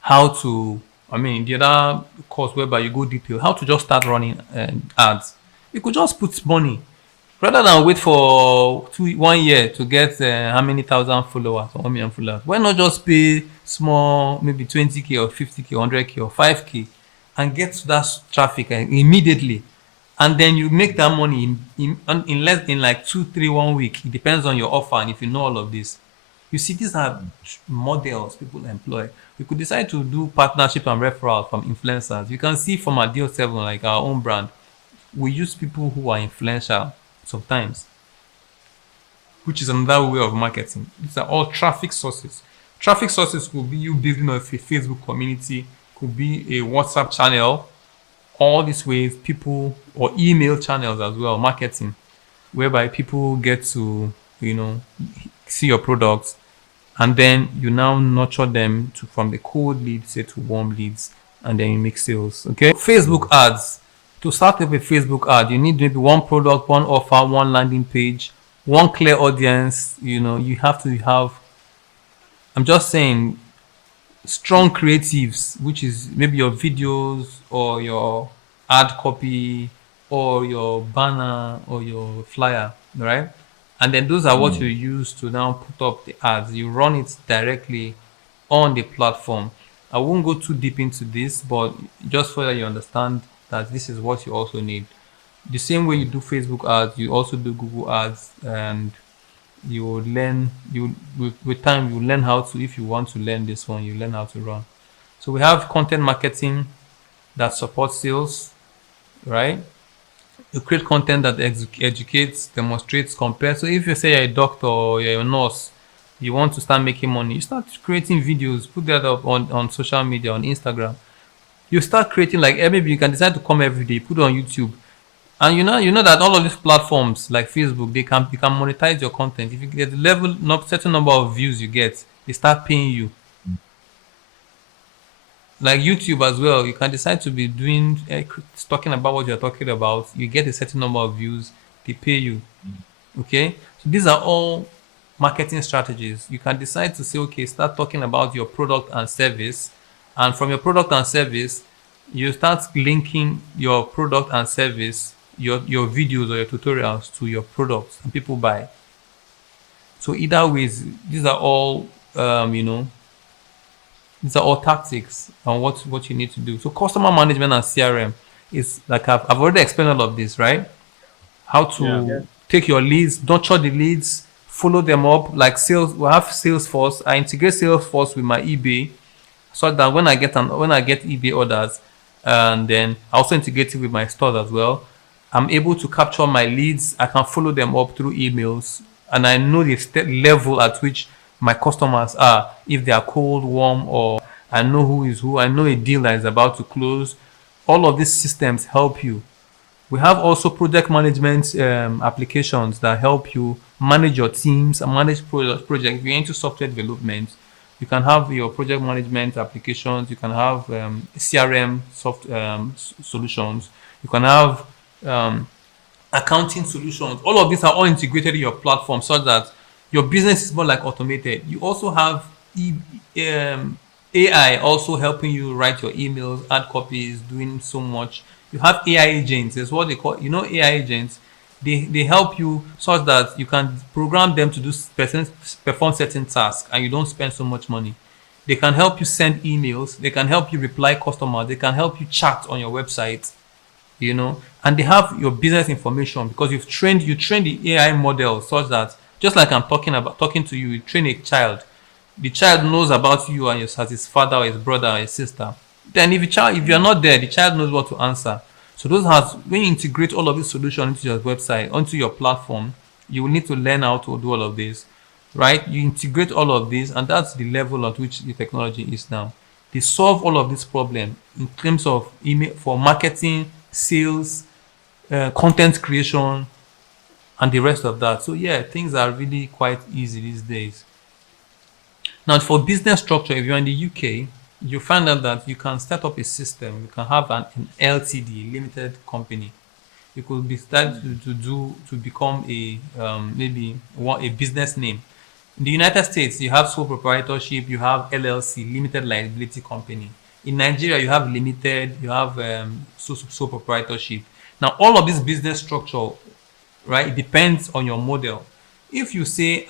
how to. I mean, the other course whereby you go detail how to just start running ads. You could just put money rather than wait for 1 year to get how many thousand followers or 1 million followers. Why not just pay small, maybe 20K or 50K, 100K or 5K, and get that traffic immediately, and then you make that money in less in like 2, 3, 1 week. It depends on your offer and if you know all of this. You see, these are models people employ. We could decide to do partnership and referral from influencers. You can see from our Deal 7, like our own brand, we use people who are influential sometimes, which is another way of marketing. These are all traffic sources. Traffic sources could be you building a Facebook community, could be a WhatsApp channel, all these ways, people, or email channels as well, marketing, whereby people get to, see your products, and then you now nurture them from the cold leads, say, to warm leads, and then you make sales. Okay. Facebook ads. To start with a Facebook ad, you need maybe one product, one offer, one landing page, one clear audience. You have to have, I'm just saying, strong creatives, which is maybe your videos or your ad copy or your banner or your flyer, right? And then those are what you use to now put up the ads. You run it directly on the platform. I won't go too deep into this, but just so that you understand that this is what you also need. The same way you do Facebook ads, you also do Google ads, and you will learn. You with time you learn how to. If you want to learn this one, you learn how to run. So we have content marketing that supports sales, right? You create content that educates, demonstrates, compares. So if you say you're a doctor or you're a nurse, you want to start making money, you start creating videos, put that up on social media, on Instagram. You start creating like maybe you can decide to come every day, put it on YouTube. And you know that all of these platforms like Facebook, you can monetize your content. If you get the level certain number of views you get, they start paying you. Like YouTube as well, you can decide to be doing talking about what you're talking about. You get a certain number of views, they pay you. Okay, so these are all marketing strategies. You can decide to say, okay, start talking about your product and service, and from your product and service, you start linking your product and service, your videos or your tutorials to your products, and people buy. So either ways, these are all these are all tactics on what you need to do. So customer management and CRM is like I've already explained all of this, right? How Yeah. Yeah. to take your leads, nurture the leads, follow them up. Like sales, we have Salesforce. I integrate Salesforce with my eBay so that when I get eBay orders, and then I also integrate it with my stores as well. I'm able to capture my leads. I can follow them up through emails, and I know the level at which my customers are. If they are cold, warm, or I know who is who. I know a deal that is about to close. All of these systems help you. We have also project management applications that help you manage your teams and manage projects. If you're into software development, you can have your project management applications. You can have CRM solutions. You can have um, accounting solutions. All of these are all integrated in your platform so that your business is more like automated. You also have AI also helping you write your emails, add copies, doing so much. You have AI agents. That's what they call. AI agents. They help you such that you can program them to perform certain tasks, and you don't spend so much money. They can help you send emails. They can help you reply customers. They can help you chat on your website, and they have your business information because you train the AI model such that just like I'm talking to you, you train a child. The child knows about you and as his father or his brother or his sister. Then if you're not there, the child knows what to answer. So those has when you integrate all of these solutions into your website, onto your platform, you will need to learn how to do all of this. Right? You integrate all of this, and that's the level at which the technology is now. They solve all of this problem in terms of email for marketing, sales, content creation, and the rest of that. So yeah, things are really quite easy these days. Now, for business structure, if you're in the UK, you find out that you can set up a system. You can have an LTD, limited company. You could be started to become a maybe a business name. In the United States, you have sole proprietorship, you have LLC, limited liability company. In Nigeria, you have limited, you have sole proprietorship. Now, all of this business structure, right, it depends on your model. If you say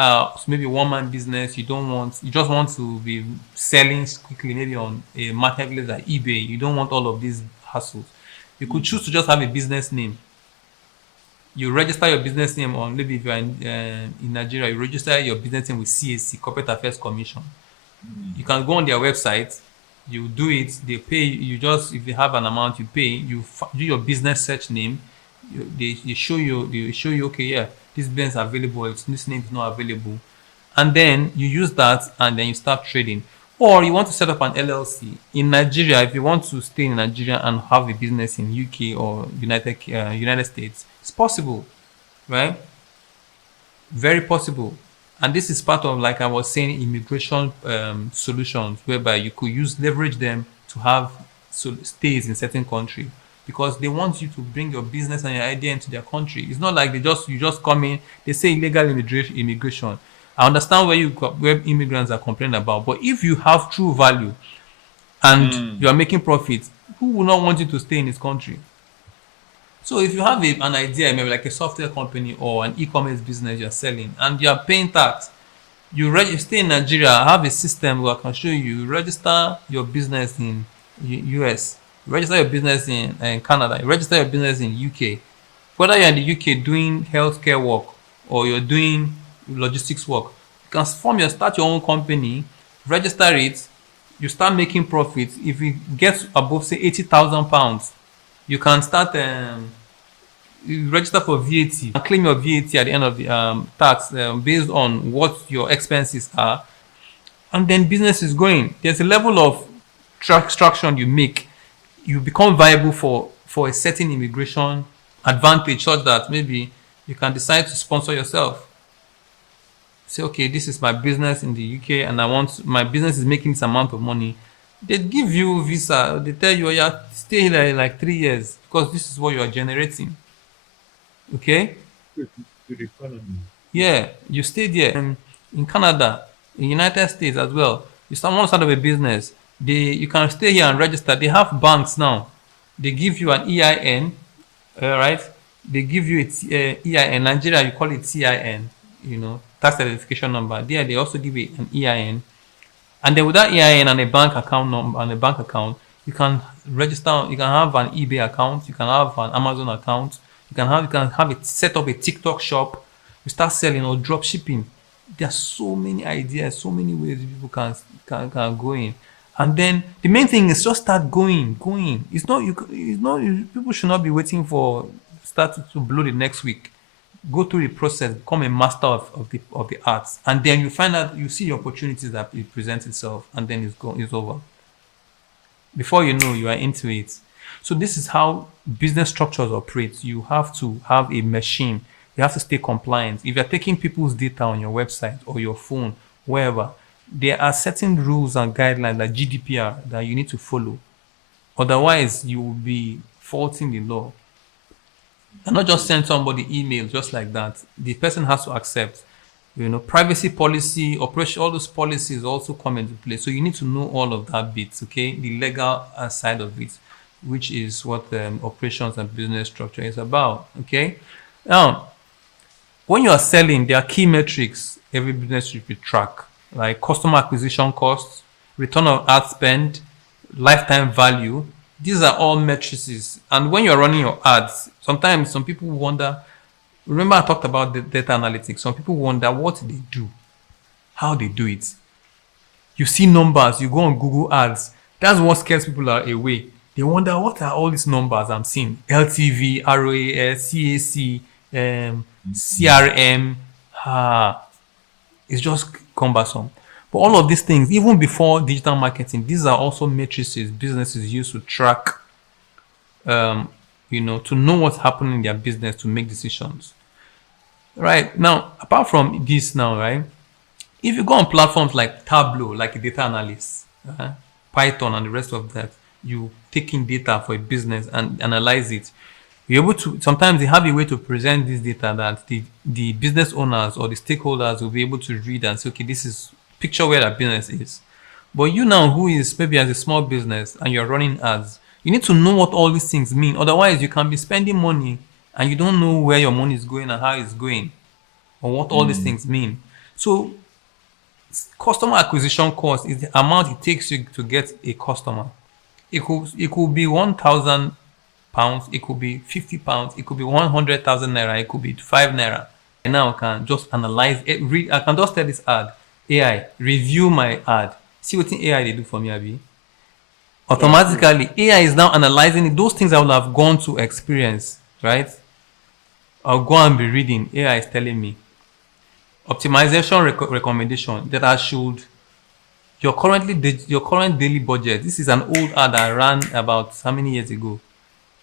maybe one man business, you just want to be selling quickly, maybe on a marketplace like eBay, you don't want all of these hassles. You could choose to just have a business name. You register your business name on maybe if you're in Nigeria, you register your business name with CAC, Corporate Affairs Commission. You can go on their website, you do it, they pay you. Just if you have an amount you pay, do your business search name. They show you okay, yeah, this business is available, this name is not available, and then you use that and then you start trading. Or you want to set up an LLC in Nigeria. If you want to stay in Nigeria and have a business in UK or United States, it's possible, right? Very possible. And this is part of, like I was saying, immigration solutions, whereby you could leverage them to have stays in certain country because they want you to bring your business and your idea into their country. It's not like you just come in. They say illegal immigration. I understand where immigrants are complaining about, but if you have true value and you are making profits, who will not want you to stay in this country? So if you have an idea, maybe like a software company or an e-commerce business you're selling, and you are paying tax, you stay in Nigeria, I have a system where I can show you. You register your business in US, you register your business in Canada, you register your business in UK. Whether you're in the UK doing healthcare work or you're doing logistics work, you can start your own company, register it, you start making profits. If you get above say £80,000, you can start you register for VAT and claim your VAT at the end of the tax based on what your expenses are, and then business is going. There's a level of traction you make, you become viable for a certain immigration advantage, such that maybe you can decide to sponsor yourself. Say, okay, this is my business in the UK, and my business is making this amount of money. They give you visa. They tell you, yeah, stay here like 3 years because this is what you are generating. Okay. To the economy. Yeah, you stay there in Canada, in United States as well. You want to start up a business. You can stay here and register. They have banks now. They give you an EIN, right? They give you EIN. Nigeria, you call it CIN, tax identification number. There, they also give you an EIN. And then with that EIN and a bank account number and a bank account, you can register. You can have an eBay account. You can have an Amazon account. You can have it set up a TikTok shop. You start selling or drop shipping. There are so many ideas, so many ways people can go in. And then the main thing is just start going. People should not be waiting for start to blow the next week. Go through the process, become a master of the arts, and then you find out, you see opportunities that it presents itself, and then it's over. Before you know, you are into it. So this is how business structures operate. You have to have a machine. You have to stay compliant. If you're taking people's data on your website or your phone, wherever, there are certain rules and guidelines like GDPR that you need to follow. Otherwise, you will be faulting the law. And not just send somebody email just like that. The person has to accept. Privacy policy, operation, all those policies also come into play. So you need to know all of that bits, okay? The legal side of it, which is what operations and business structure is about, okay? Now, when you are selling, there are key metrics every business should be track, like customer acquisition costs, return on ad spend, lifetime value. These are all matrices. And when you're running your ads, sometimes some people wonder, remember I talked about the data analytics. Some people wonder what they do, how they do it. You see numbers, you go on Google Ads. That's what scares people away. They wonder, what are all these numbers I'm seeing? LTV, ROAS, CAC, CRM. It's just cumbersome. But all of these things, even before digital marketing, these are also matrices businesses use to track, to know what's happening in their business, to make decisions. Right now, apart from this now, right, if you go on platforms like Tableau, like a data analyst, Python and the rest of that, you take in data for a business and analyze it. You're able to, sometimes they have a way to present this data that the business owners or the stakeholders will be able to read and say, okay, this is picture where that business is. But you now, who is maybe as a small business and you're running ads, you need to know what all these things mean. Otherwise, you can be spending money and you don't know where your money is going and how it's going, or what all these things mean. So customer acquisition cost is the amount it takes you to get a customer. It could be £1,000, it could be £50, it could be 100,000 naira, it could be 5 naira. And now I can just analyze it. I can just tell this ad, AI, review my ad. See what AI they do for me, Abi. Automatically, AI is now analyzing it. Those things I would have gone to experience, right? I'll go and be reading. AI is telling me. Optimization recommendation that I should, your current daily budget. This is an old ad I ran about how many years ago?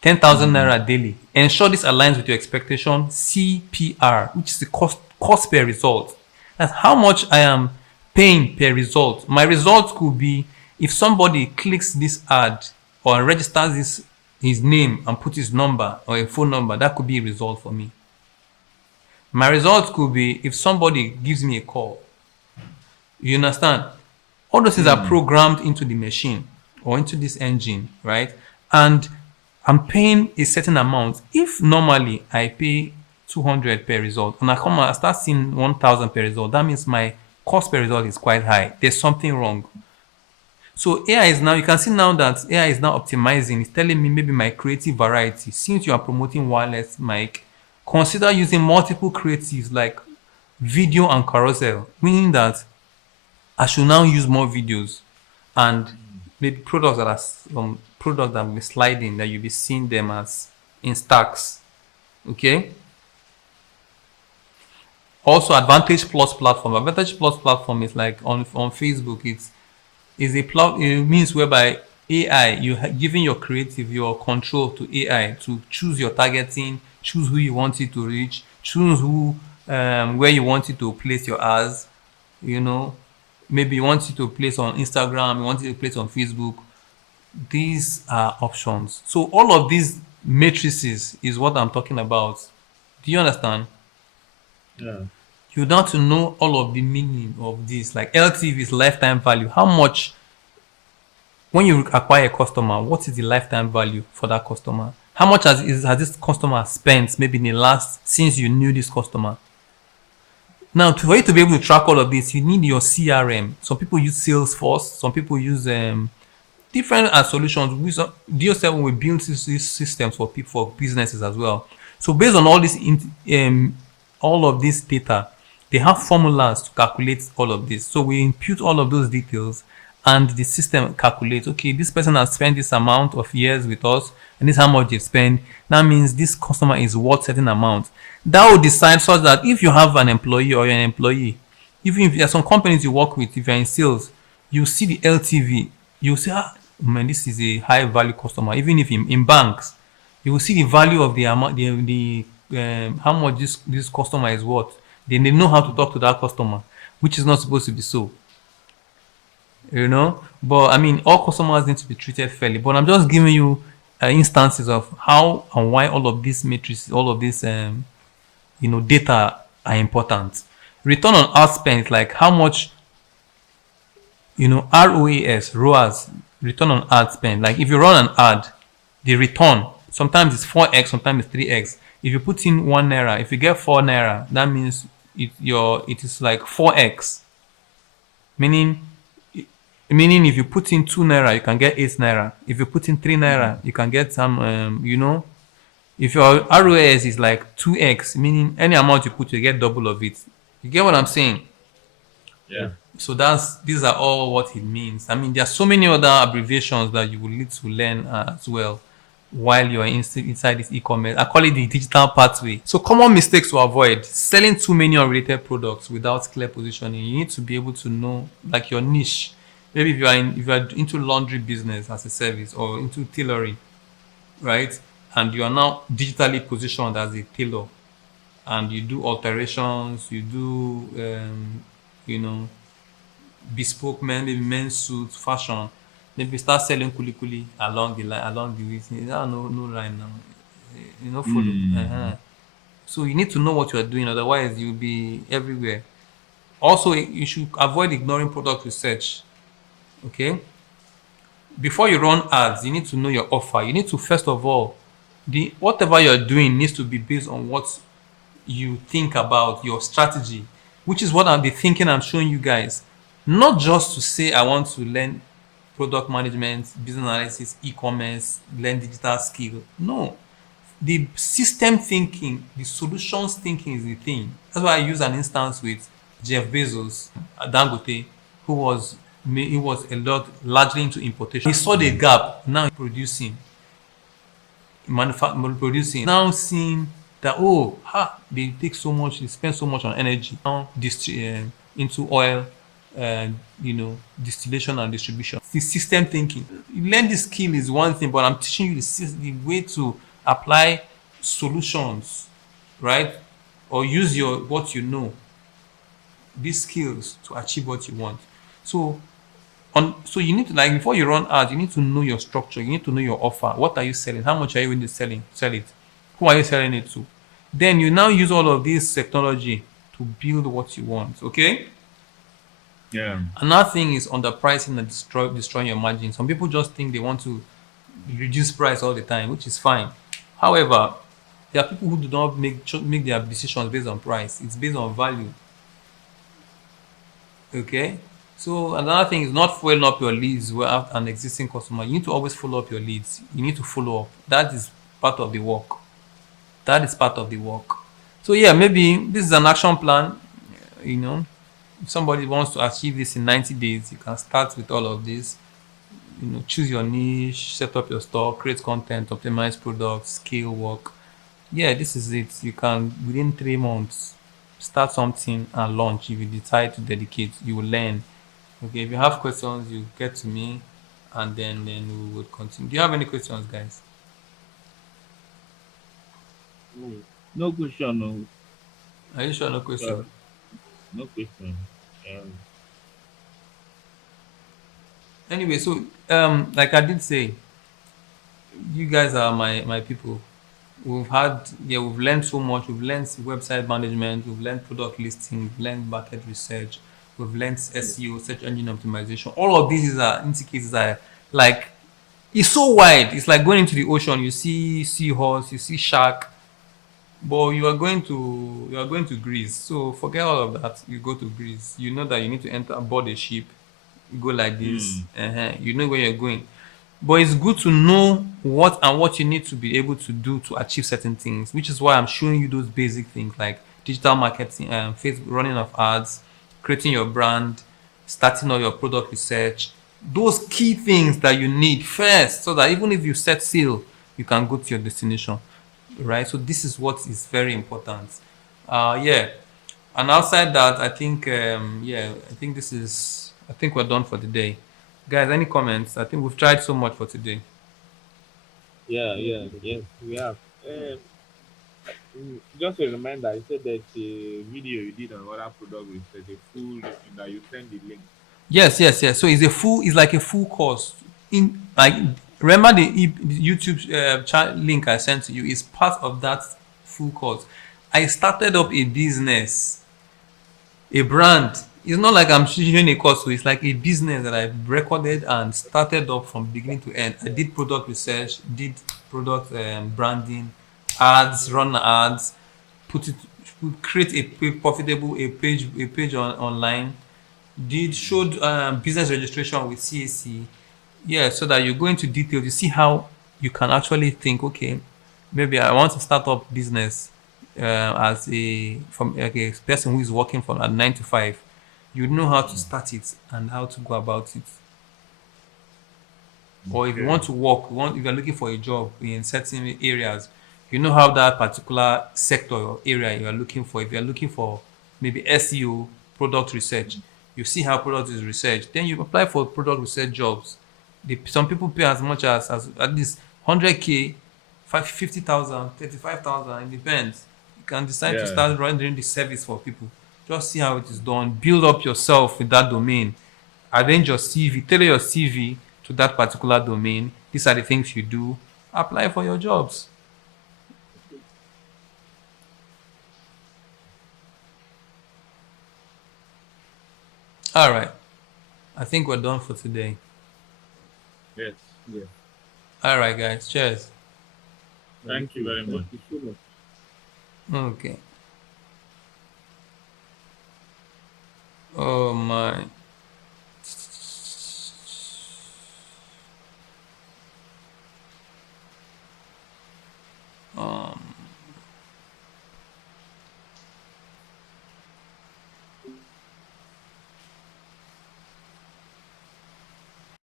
10,000 naira daily. Ensure this aligns with your expectation. CPR, which is the cost per result. That's how much I am paying per result. My results could be, if somebody clicks this ad or registers his name and puts his number or a phone number, that could be a result for me. My results could be if somebody gives me a call. You understand? All those things are programmed into the machine or into this engine, right? And I'm paying a certain amount. If normally I pay 200 per result and I start seeing 1,000 per result, that means my cost per result is quite high. There's something wrong. So AI is now, you can see now that AI is now optimizing. It's telling me maybe my creative variety. Since you are promoting wireless mic, consider using multiple creatives like video and carousel, meaning that I should now use more videos and maybe products that are some products that will be sliding that you'll be seeing them as in stacks. Okay. Also, Advantage Plus platform. Advantage Plus platform is like on Facebook. It means whereby AI, giving your creative your control to AI to choose your targeting, choose who you want it to reach, choose where you want it to place your ads. You know, maybe you want it to place on Instagram, you want it to place on Facebook. These are options. So all of these matrices is what I'm talking about. Do you understand? Yeah. You want to know all of the meaning of this, like LTV is lifetime value. How much when you acquire a customer, what is the lifetime value for that customer? How much has this customer spent maybe in the last since you knew this customer? Now, for you to be able to track all of this, you need your CRM. Some people use Salesforce, some people use different solutions. DO7 will build these systems for people, for businesses as well. So based on all of this data, they have formulas to calculate all of this. So we input all of those details, and the system calculates. Okay, this person has spent this amount of years with us, and this is how much they spend. That means this customer is worth certain amount. That will decide such that if you have an employee or you're an employee, even if there are some companies you work with, if you're in sales, you see the LTV, you say, man, this is a high value customer. Even if in banks, you will see the value of the amount, the how much this customer is worth. Then they know how to talk to that customer, which is not supposed to be so. But I mean, all customers need to be treated fairly. But I'm just giving you instances of how and why all of these matrices, all of these data are important. Return on ad spend is like how much ROAS, return on ad spend. Like if you run an ad, the return sometimes it's 4x, sometimes it's 3x. If you put in 1 naira, if you get 4 naira, that means it is like 4x. Meaning if you put in 2 naira, you can get 8 naira. If you put in 3 naira, you can get some. If your ROAS is like 2x, meaning any amount you put, you get double of it. You get what I'm saying? Yeah. So these are all what it means. I mean, there are so many other abbreviations that you will need to learn as well while you're inside this e-commerce. I call it the digital pathway. So common mistakes to avoid: selling too many unrelated products without clear positioning. You need to be able to know like your niche. Maybe if you are into laundry business as a service or into tailoring, right? And you are now digitally positioned as a tailor, and you do alterations, you do you know bespoke maybe men's suits, fashion. Maybe start selling kuli kuli along the line, along the way. No line now. Follow. So you need to know what you are doing, otherwise you'll be everywhere. Also, you should avoid ignoring product research. Okay. Before you run ads, you need to know your offer. You need to first of all, the whatever you're doing needs to be based on what you think about your strategy, which is what I'll be thinking I'm showing you guys. Not just to say I want to learn product management, business analysis, e-commerce, learn digital skill. No. The system thinking, the solutions thinking is the thing. That's why I use an instance with Jeff Bezos, Dangote, he was a lot largely into importation. He saw the gap. Now he's producing, now seeing that they take so much, they spend so much on energy now into oil and distillation and distribution. The system thinking, you learn the skill is one thing, but I'm teaching you the way to apply solutions, right? Or use what you know, these skills to achieve what you want. So you need to, like, before you run ads, you need to know your structure, you need to know your offer. What are you selling? How much are you going to sell it? Who are you selling it to? Then you now use all of this technology to build what you want. Okay. Yeah. Another thing is underpricing and destroying your margin. Some people just think they want to reduce price all the time, which is fine. However, there are people who do not make their decisions based on price. It's based on value. Okay. So another thing is not following up your leads with an existing customer. You need to always follow up your leads. You need to follow up. That is part of the work. That is part of the work. So yeah, maybe this is an action plan. You know, if somebody wants to achieve this in 90 days, you can start with all of this. Choose your niche, set up your store, create content, optimize products, scale work. Yeah, this is it. You can, within 3 months, start something and launch. If you decide to dedicate, you will learn. Okay, if you have questions, you get to me, and then we will continue. Do you have any questions, guys? No question. No. Are you sure? No Uh, question. no question. Um, Anyway, so like I did say, you guys are my people. We've learned so much. We've learned website management, we've learned product listing, we've learned market research, we've learned SEO, search engine optimization. All of these are indicators are like, it's so wide. It's like going into the ocean. You see seahorse, you see shark, but you are going to Greece. So forget all of that. You go to Greece. You know that you need to enter aboard a ship. You go like this. mm, You know where you're going. But it's good to know what you need to be able to do to achieve certain things, which is why I'm showing you those basic things like digital marketing, Facebook, running of ads, creating your brand, starting all your product research. Those key things that you need first, so that even if you set sail, you can go to your destination, right? So this is what is very important. Yeah, and outside that, I think yeah, I think we're done for the day. Guys, any comments? I think we've tried so much for today. yeah, Yes, yeah, yes. yes, we have. Just a reminder, you said there's a video you did on other product research, a full listing that you send the link. Yes, yes, yes. So it's like a full course. In like, remember the YouTube link I sent to you is part of that full course. I started up a business, a brand. It's not like I'm teaching a course, so it's like a business that I've recorded and started up from beginning to end. I did product research, did product branding, ads, run ads, put it, create profitable a page online, did showed business registration with CAC. Yeah, so that you go into details, you see how you can actually think, okay, maybe I want to start up business as from like a person who is working from at 9 to 5. You know how to start it and how to go about it. Or if you Okay. want to work, if you're looking for a job in certain areas, you know how that particular sector or area you are looking for. If you're looking for maybe SEO, product research, you see how product is researched. Then you apply for product research jobs. Some people pay as much as at least 100K, 50,000, 35,000. It depends. You can decide to Yeah. start rendering the service for people. Just see how it is done. Build up yourself with that domain. Arrange your CV, tailor your CV to that particular domain. These are the things you do. Apply for your jobs. All right. I think we're done for today. Yes. Yes. All right, guys. Cheers. Thank Thank you you. very Thank much. you so much. Okay. Oh my.